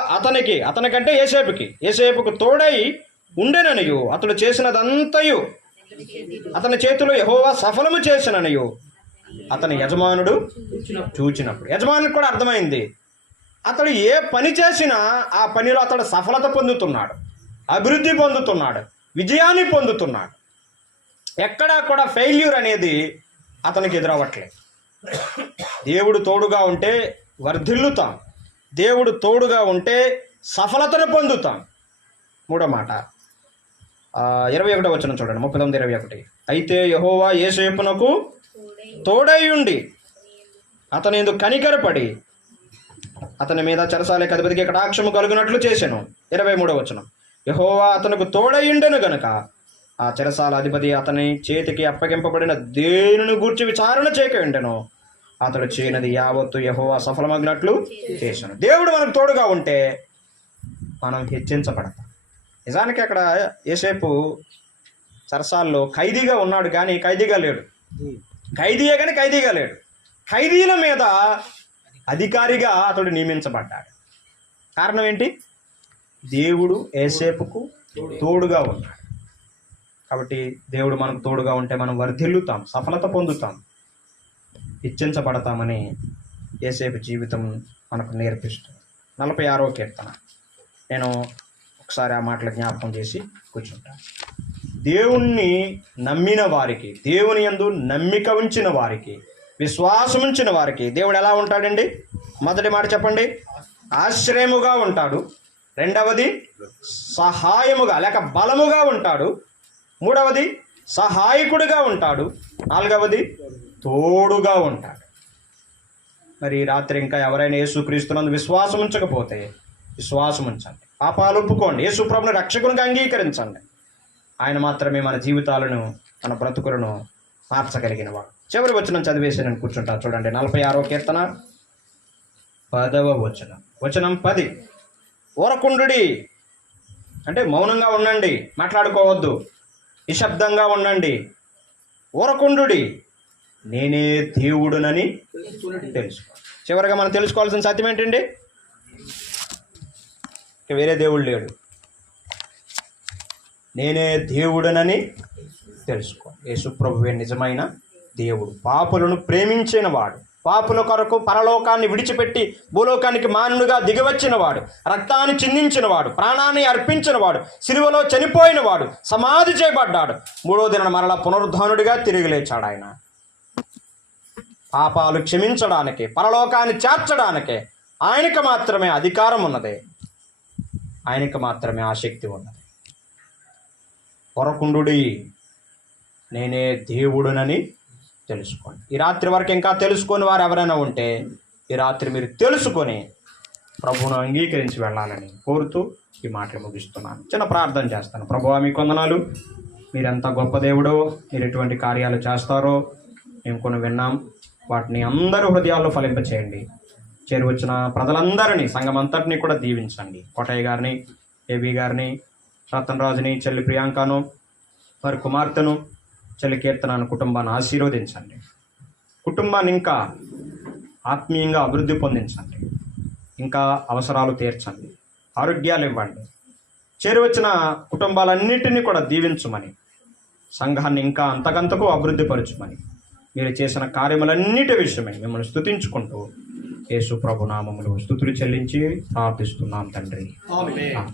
అతనికంటే యోసేపుకు తోడై ఉండెననియు అతడు చేసినదంతయు అతని చేతిలో యెహోవా సఫలము చేసిననియు అతని యజమానుడు చూచినప్పుడు. యజమానునికి కూడా అర్థమైంది, అతడు ఏ పని చేసినా ఆ పనిలో అతడు సఫలత పొందుతున్నాడు, అభివృద్ధి పొందుతున్నాడు, విజయాన్ని పొందుతున్నాడు. ఎక్కడా కూడా ఫెయిల్యూర్ అనేది అతనికి ఎదురవ్వట్లేదు. దేవుడు తోడుగా ఉంటే వర్ధిల్లుతాం, దేవుడు తోడుగా ఉంటే సఫలతను పొందుతాం. 3వ మాట 21వ వచనం చూడండి. 39:21 అయితే యెహోవా యోసేపునకు తోడై ఉండి అతని యందు కనికరపడి అతని మీద చెరసాలకు అధిపతికి కటాక్షము కలుగునట్లు చేసెను. 23వ వచనం యెహోవా అతనికి తోడై ఉండెను గనుక ఆ చెరసాల అధిపతి అతని చేతికి అప్పగింపబడిన దేనిని గూర్చి విచారణ చేయక ఉండెను. అతడు చేయనది యావత్తు యెహోవా సఫలమగినట్లు చేశాను. దేవుడు మనకు తోడుగా ఉంటే మనం హెచ్చించబడతాం. నిజానికి అక్కడ యోసేపు చెరసాల్లో ఖైదీగా ఉన్నాడు కానీ ఖైదీగా లేడు. ఖైదీయే కానీ ఖైదీగా లేడు. ఖైదీల మీద అధికారిగా అతడు నియమించబడ్డాడు. కారణం ఏంటి? దేవుడు యోసేపుకు తోడుగా ఉన్నాడు. కాబట్టి దేవుడు మనకు తోడుగా ఉంటే మనం వర్ధిల్లుతాం, సఫలత పొందుతాం, హెచ్చించబడతామని యోసేపు జీవితం మనకు నేర్పిస్తుంది. 46వ కీర్తన. నేను ఒకసారి ఆ మాటలు జ్ఞాపకం చేసి కూర్చుంటాను. దేవుణ్ణి నమ్మిన వారికి, దేవుని యందు నమ్మిక ఉంచిన వారికి, విశ్వాసం ఉంచిన వారికి దేవుడు ఎలా ఉంటాడండి? మొదటి మాట చెప్పండి, ఆశ్రయముగా ఉంటాడు. రెండవది సహాయముగా లేక బలముగా ఉంటాడు. మూడవది సహాయకుడిగా ఉంటాడు. నాలుగవది తోడుగా ఉంటాడు. మరి ఈ రాత్రి ఇంకా ఎవరైనా యేసుక్రీస్తునందు విశ్వాసం ఉంచకపోతే విశ్వాసం ఉంచండి, పాపాలు ఒప్పుకోండి, యేసు ప్రభుని రక్షకునిగా అంగీకరించండి. ఆయన మాత్రమే మన జీవితాలను, మన బ్రతుకులను మార్చగలిగిన వాడు. చివరి వచనం చదివేసి నేను కూర్చుంటా. చూడండి, 46వ కీర్తన 10వ వచనం. వచనం 10, ఊరకుండుడి అంటే మౌనంగా ఉండండి, మాట్లాడుకోవద్దు, నిశ్శబ్దంగా ఉండండి. ఊరకుండుడి, నేనే దేవుడునని తెలుసుకో. చివరిగా మనం తెలుసుకోవాల్సిన సత్యం ఏంటండి? వేరే దేవుడు లేడు, నేనే దేవుడనని తెలుసుకో. యేసుప్రభువే నిజమైన దేవుడు, పాపులను ప్రేమించిన వాడు, పాపుల కొరకు పరలోకాన్ని విడిచిపెట్టి భూలోకానికి మానవుడిగా దిగివచ్చిన వాడు, రక్తాన్ని చిందించిన వాడు, ప్రాణాన్ని అర్పించిన వాడు, సిలువలో చనిపోయిన వాడు, సమాధి చేయబడ్డాడు, 3వ దినాన మరలా పునరుద్ధానుడిగా తిరిగి లేచాడు. ఆయన పాపాలు క్షమించడానికి, పరలోకాన్ని చేర్చడానికి ఆయనకు మాత్రమే అధికారం ఉన్నది, ఆయనకు మాత్రమే ఆసక్తి ఉన్నది. పొరకుండుడి, నేనే దేవుడునని తెలుసుకోండి. ఈ రాత్రి వరకు ఇంకా తెలుసుకొని వారు ఎవరైనా ఉంటే ఈ రాత్రి మీరు తెలుసుకొని ప్రభువును అంగీకరించి వెళ్ళాలని కోరుతూ ఈ మాటలు ముగిస్తున్నాను. చిన్న ప్రార్థన చేస్తాను. ప్రభువా, మీ వందనాలు. మీరెంత గొప్ప దేవుడో, మీరు ఎటువంటి కార్యాలు చేస్తారో మేము కొన్ని విన్నాం. వాటిని అందరూ హృదయాల్లో ఫలింపచేయండి. చేరువచ్చిన ప్రజలందరినీ, సంఘం అంతటినీ కూడా దీవించండి. కోటయ్య గారిని, ఏబీ గారిని, రతన్ రాజుని, చెల్లి ప్రియాంకను, వారి కుమార్తెను, చెల్లి కీర్తనను, కుటుంబాన్ని ఆశీర్వదించండి. కుటుంబాన్ని ఇంకా ఆత్మీయంగా అభివృద్ధి పొందించండి. ఇంకా అవసరాలు తీర్చండి, ఆరోగ్యాలు ఇవ్వండి. చేరువచ్చిన కుటుంబాలన్నింటినీ కూడా దీవించమని, సంఘాన్ని ఇంకా అంతకంతకు అభివృద్ధి పరచుమని, మీరు చేసిన కార్యములన్నిటి విషయమై మిమ్మల్ని స్తుతించుకుంటూ యేసు ప్రభు నామములో స్తుతులు చెల్లించి ప్రార్థిస్తున్నాం తండ్రి. ఆమేన్.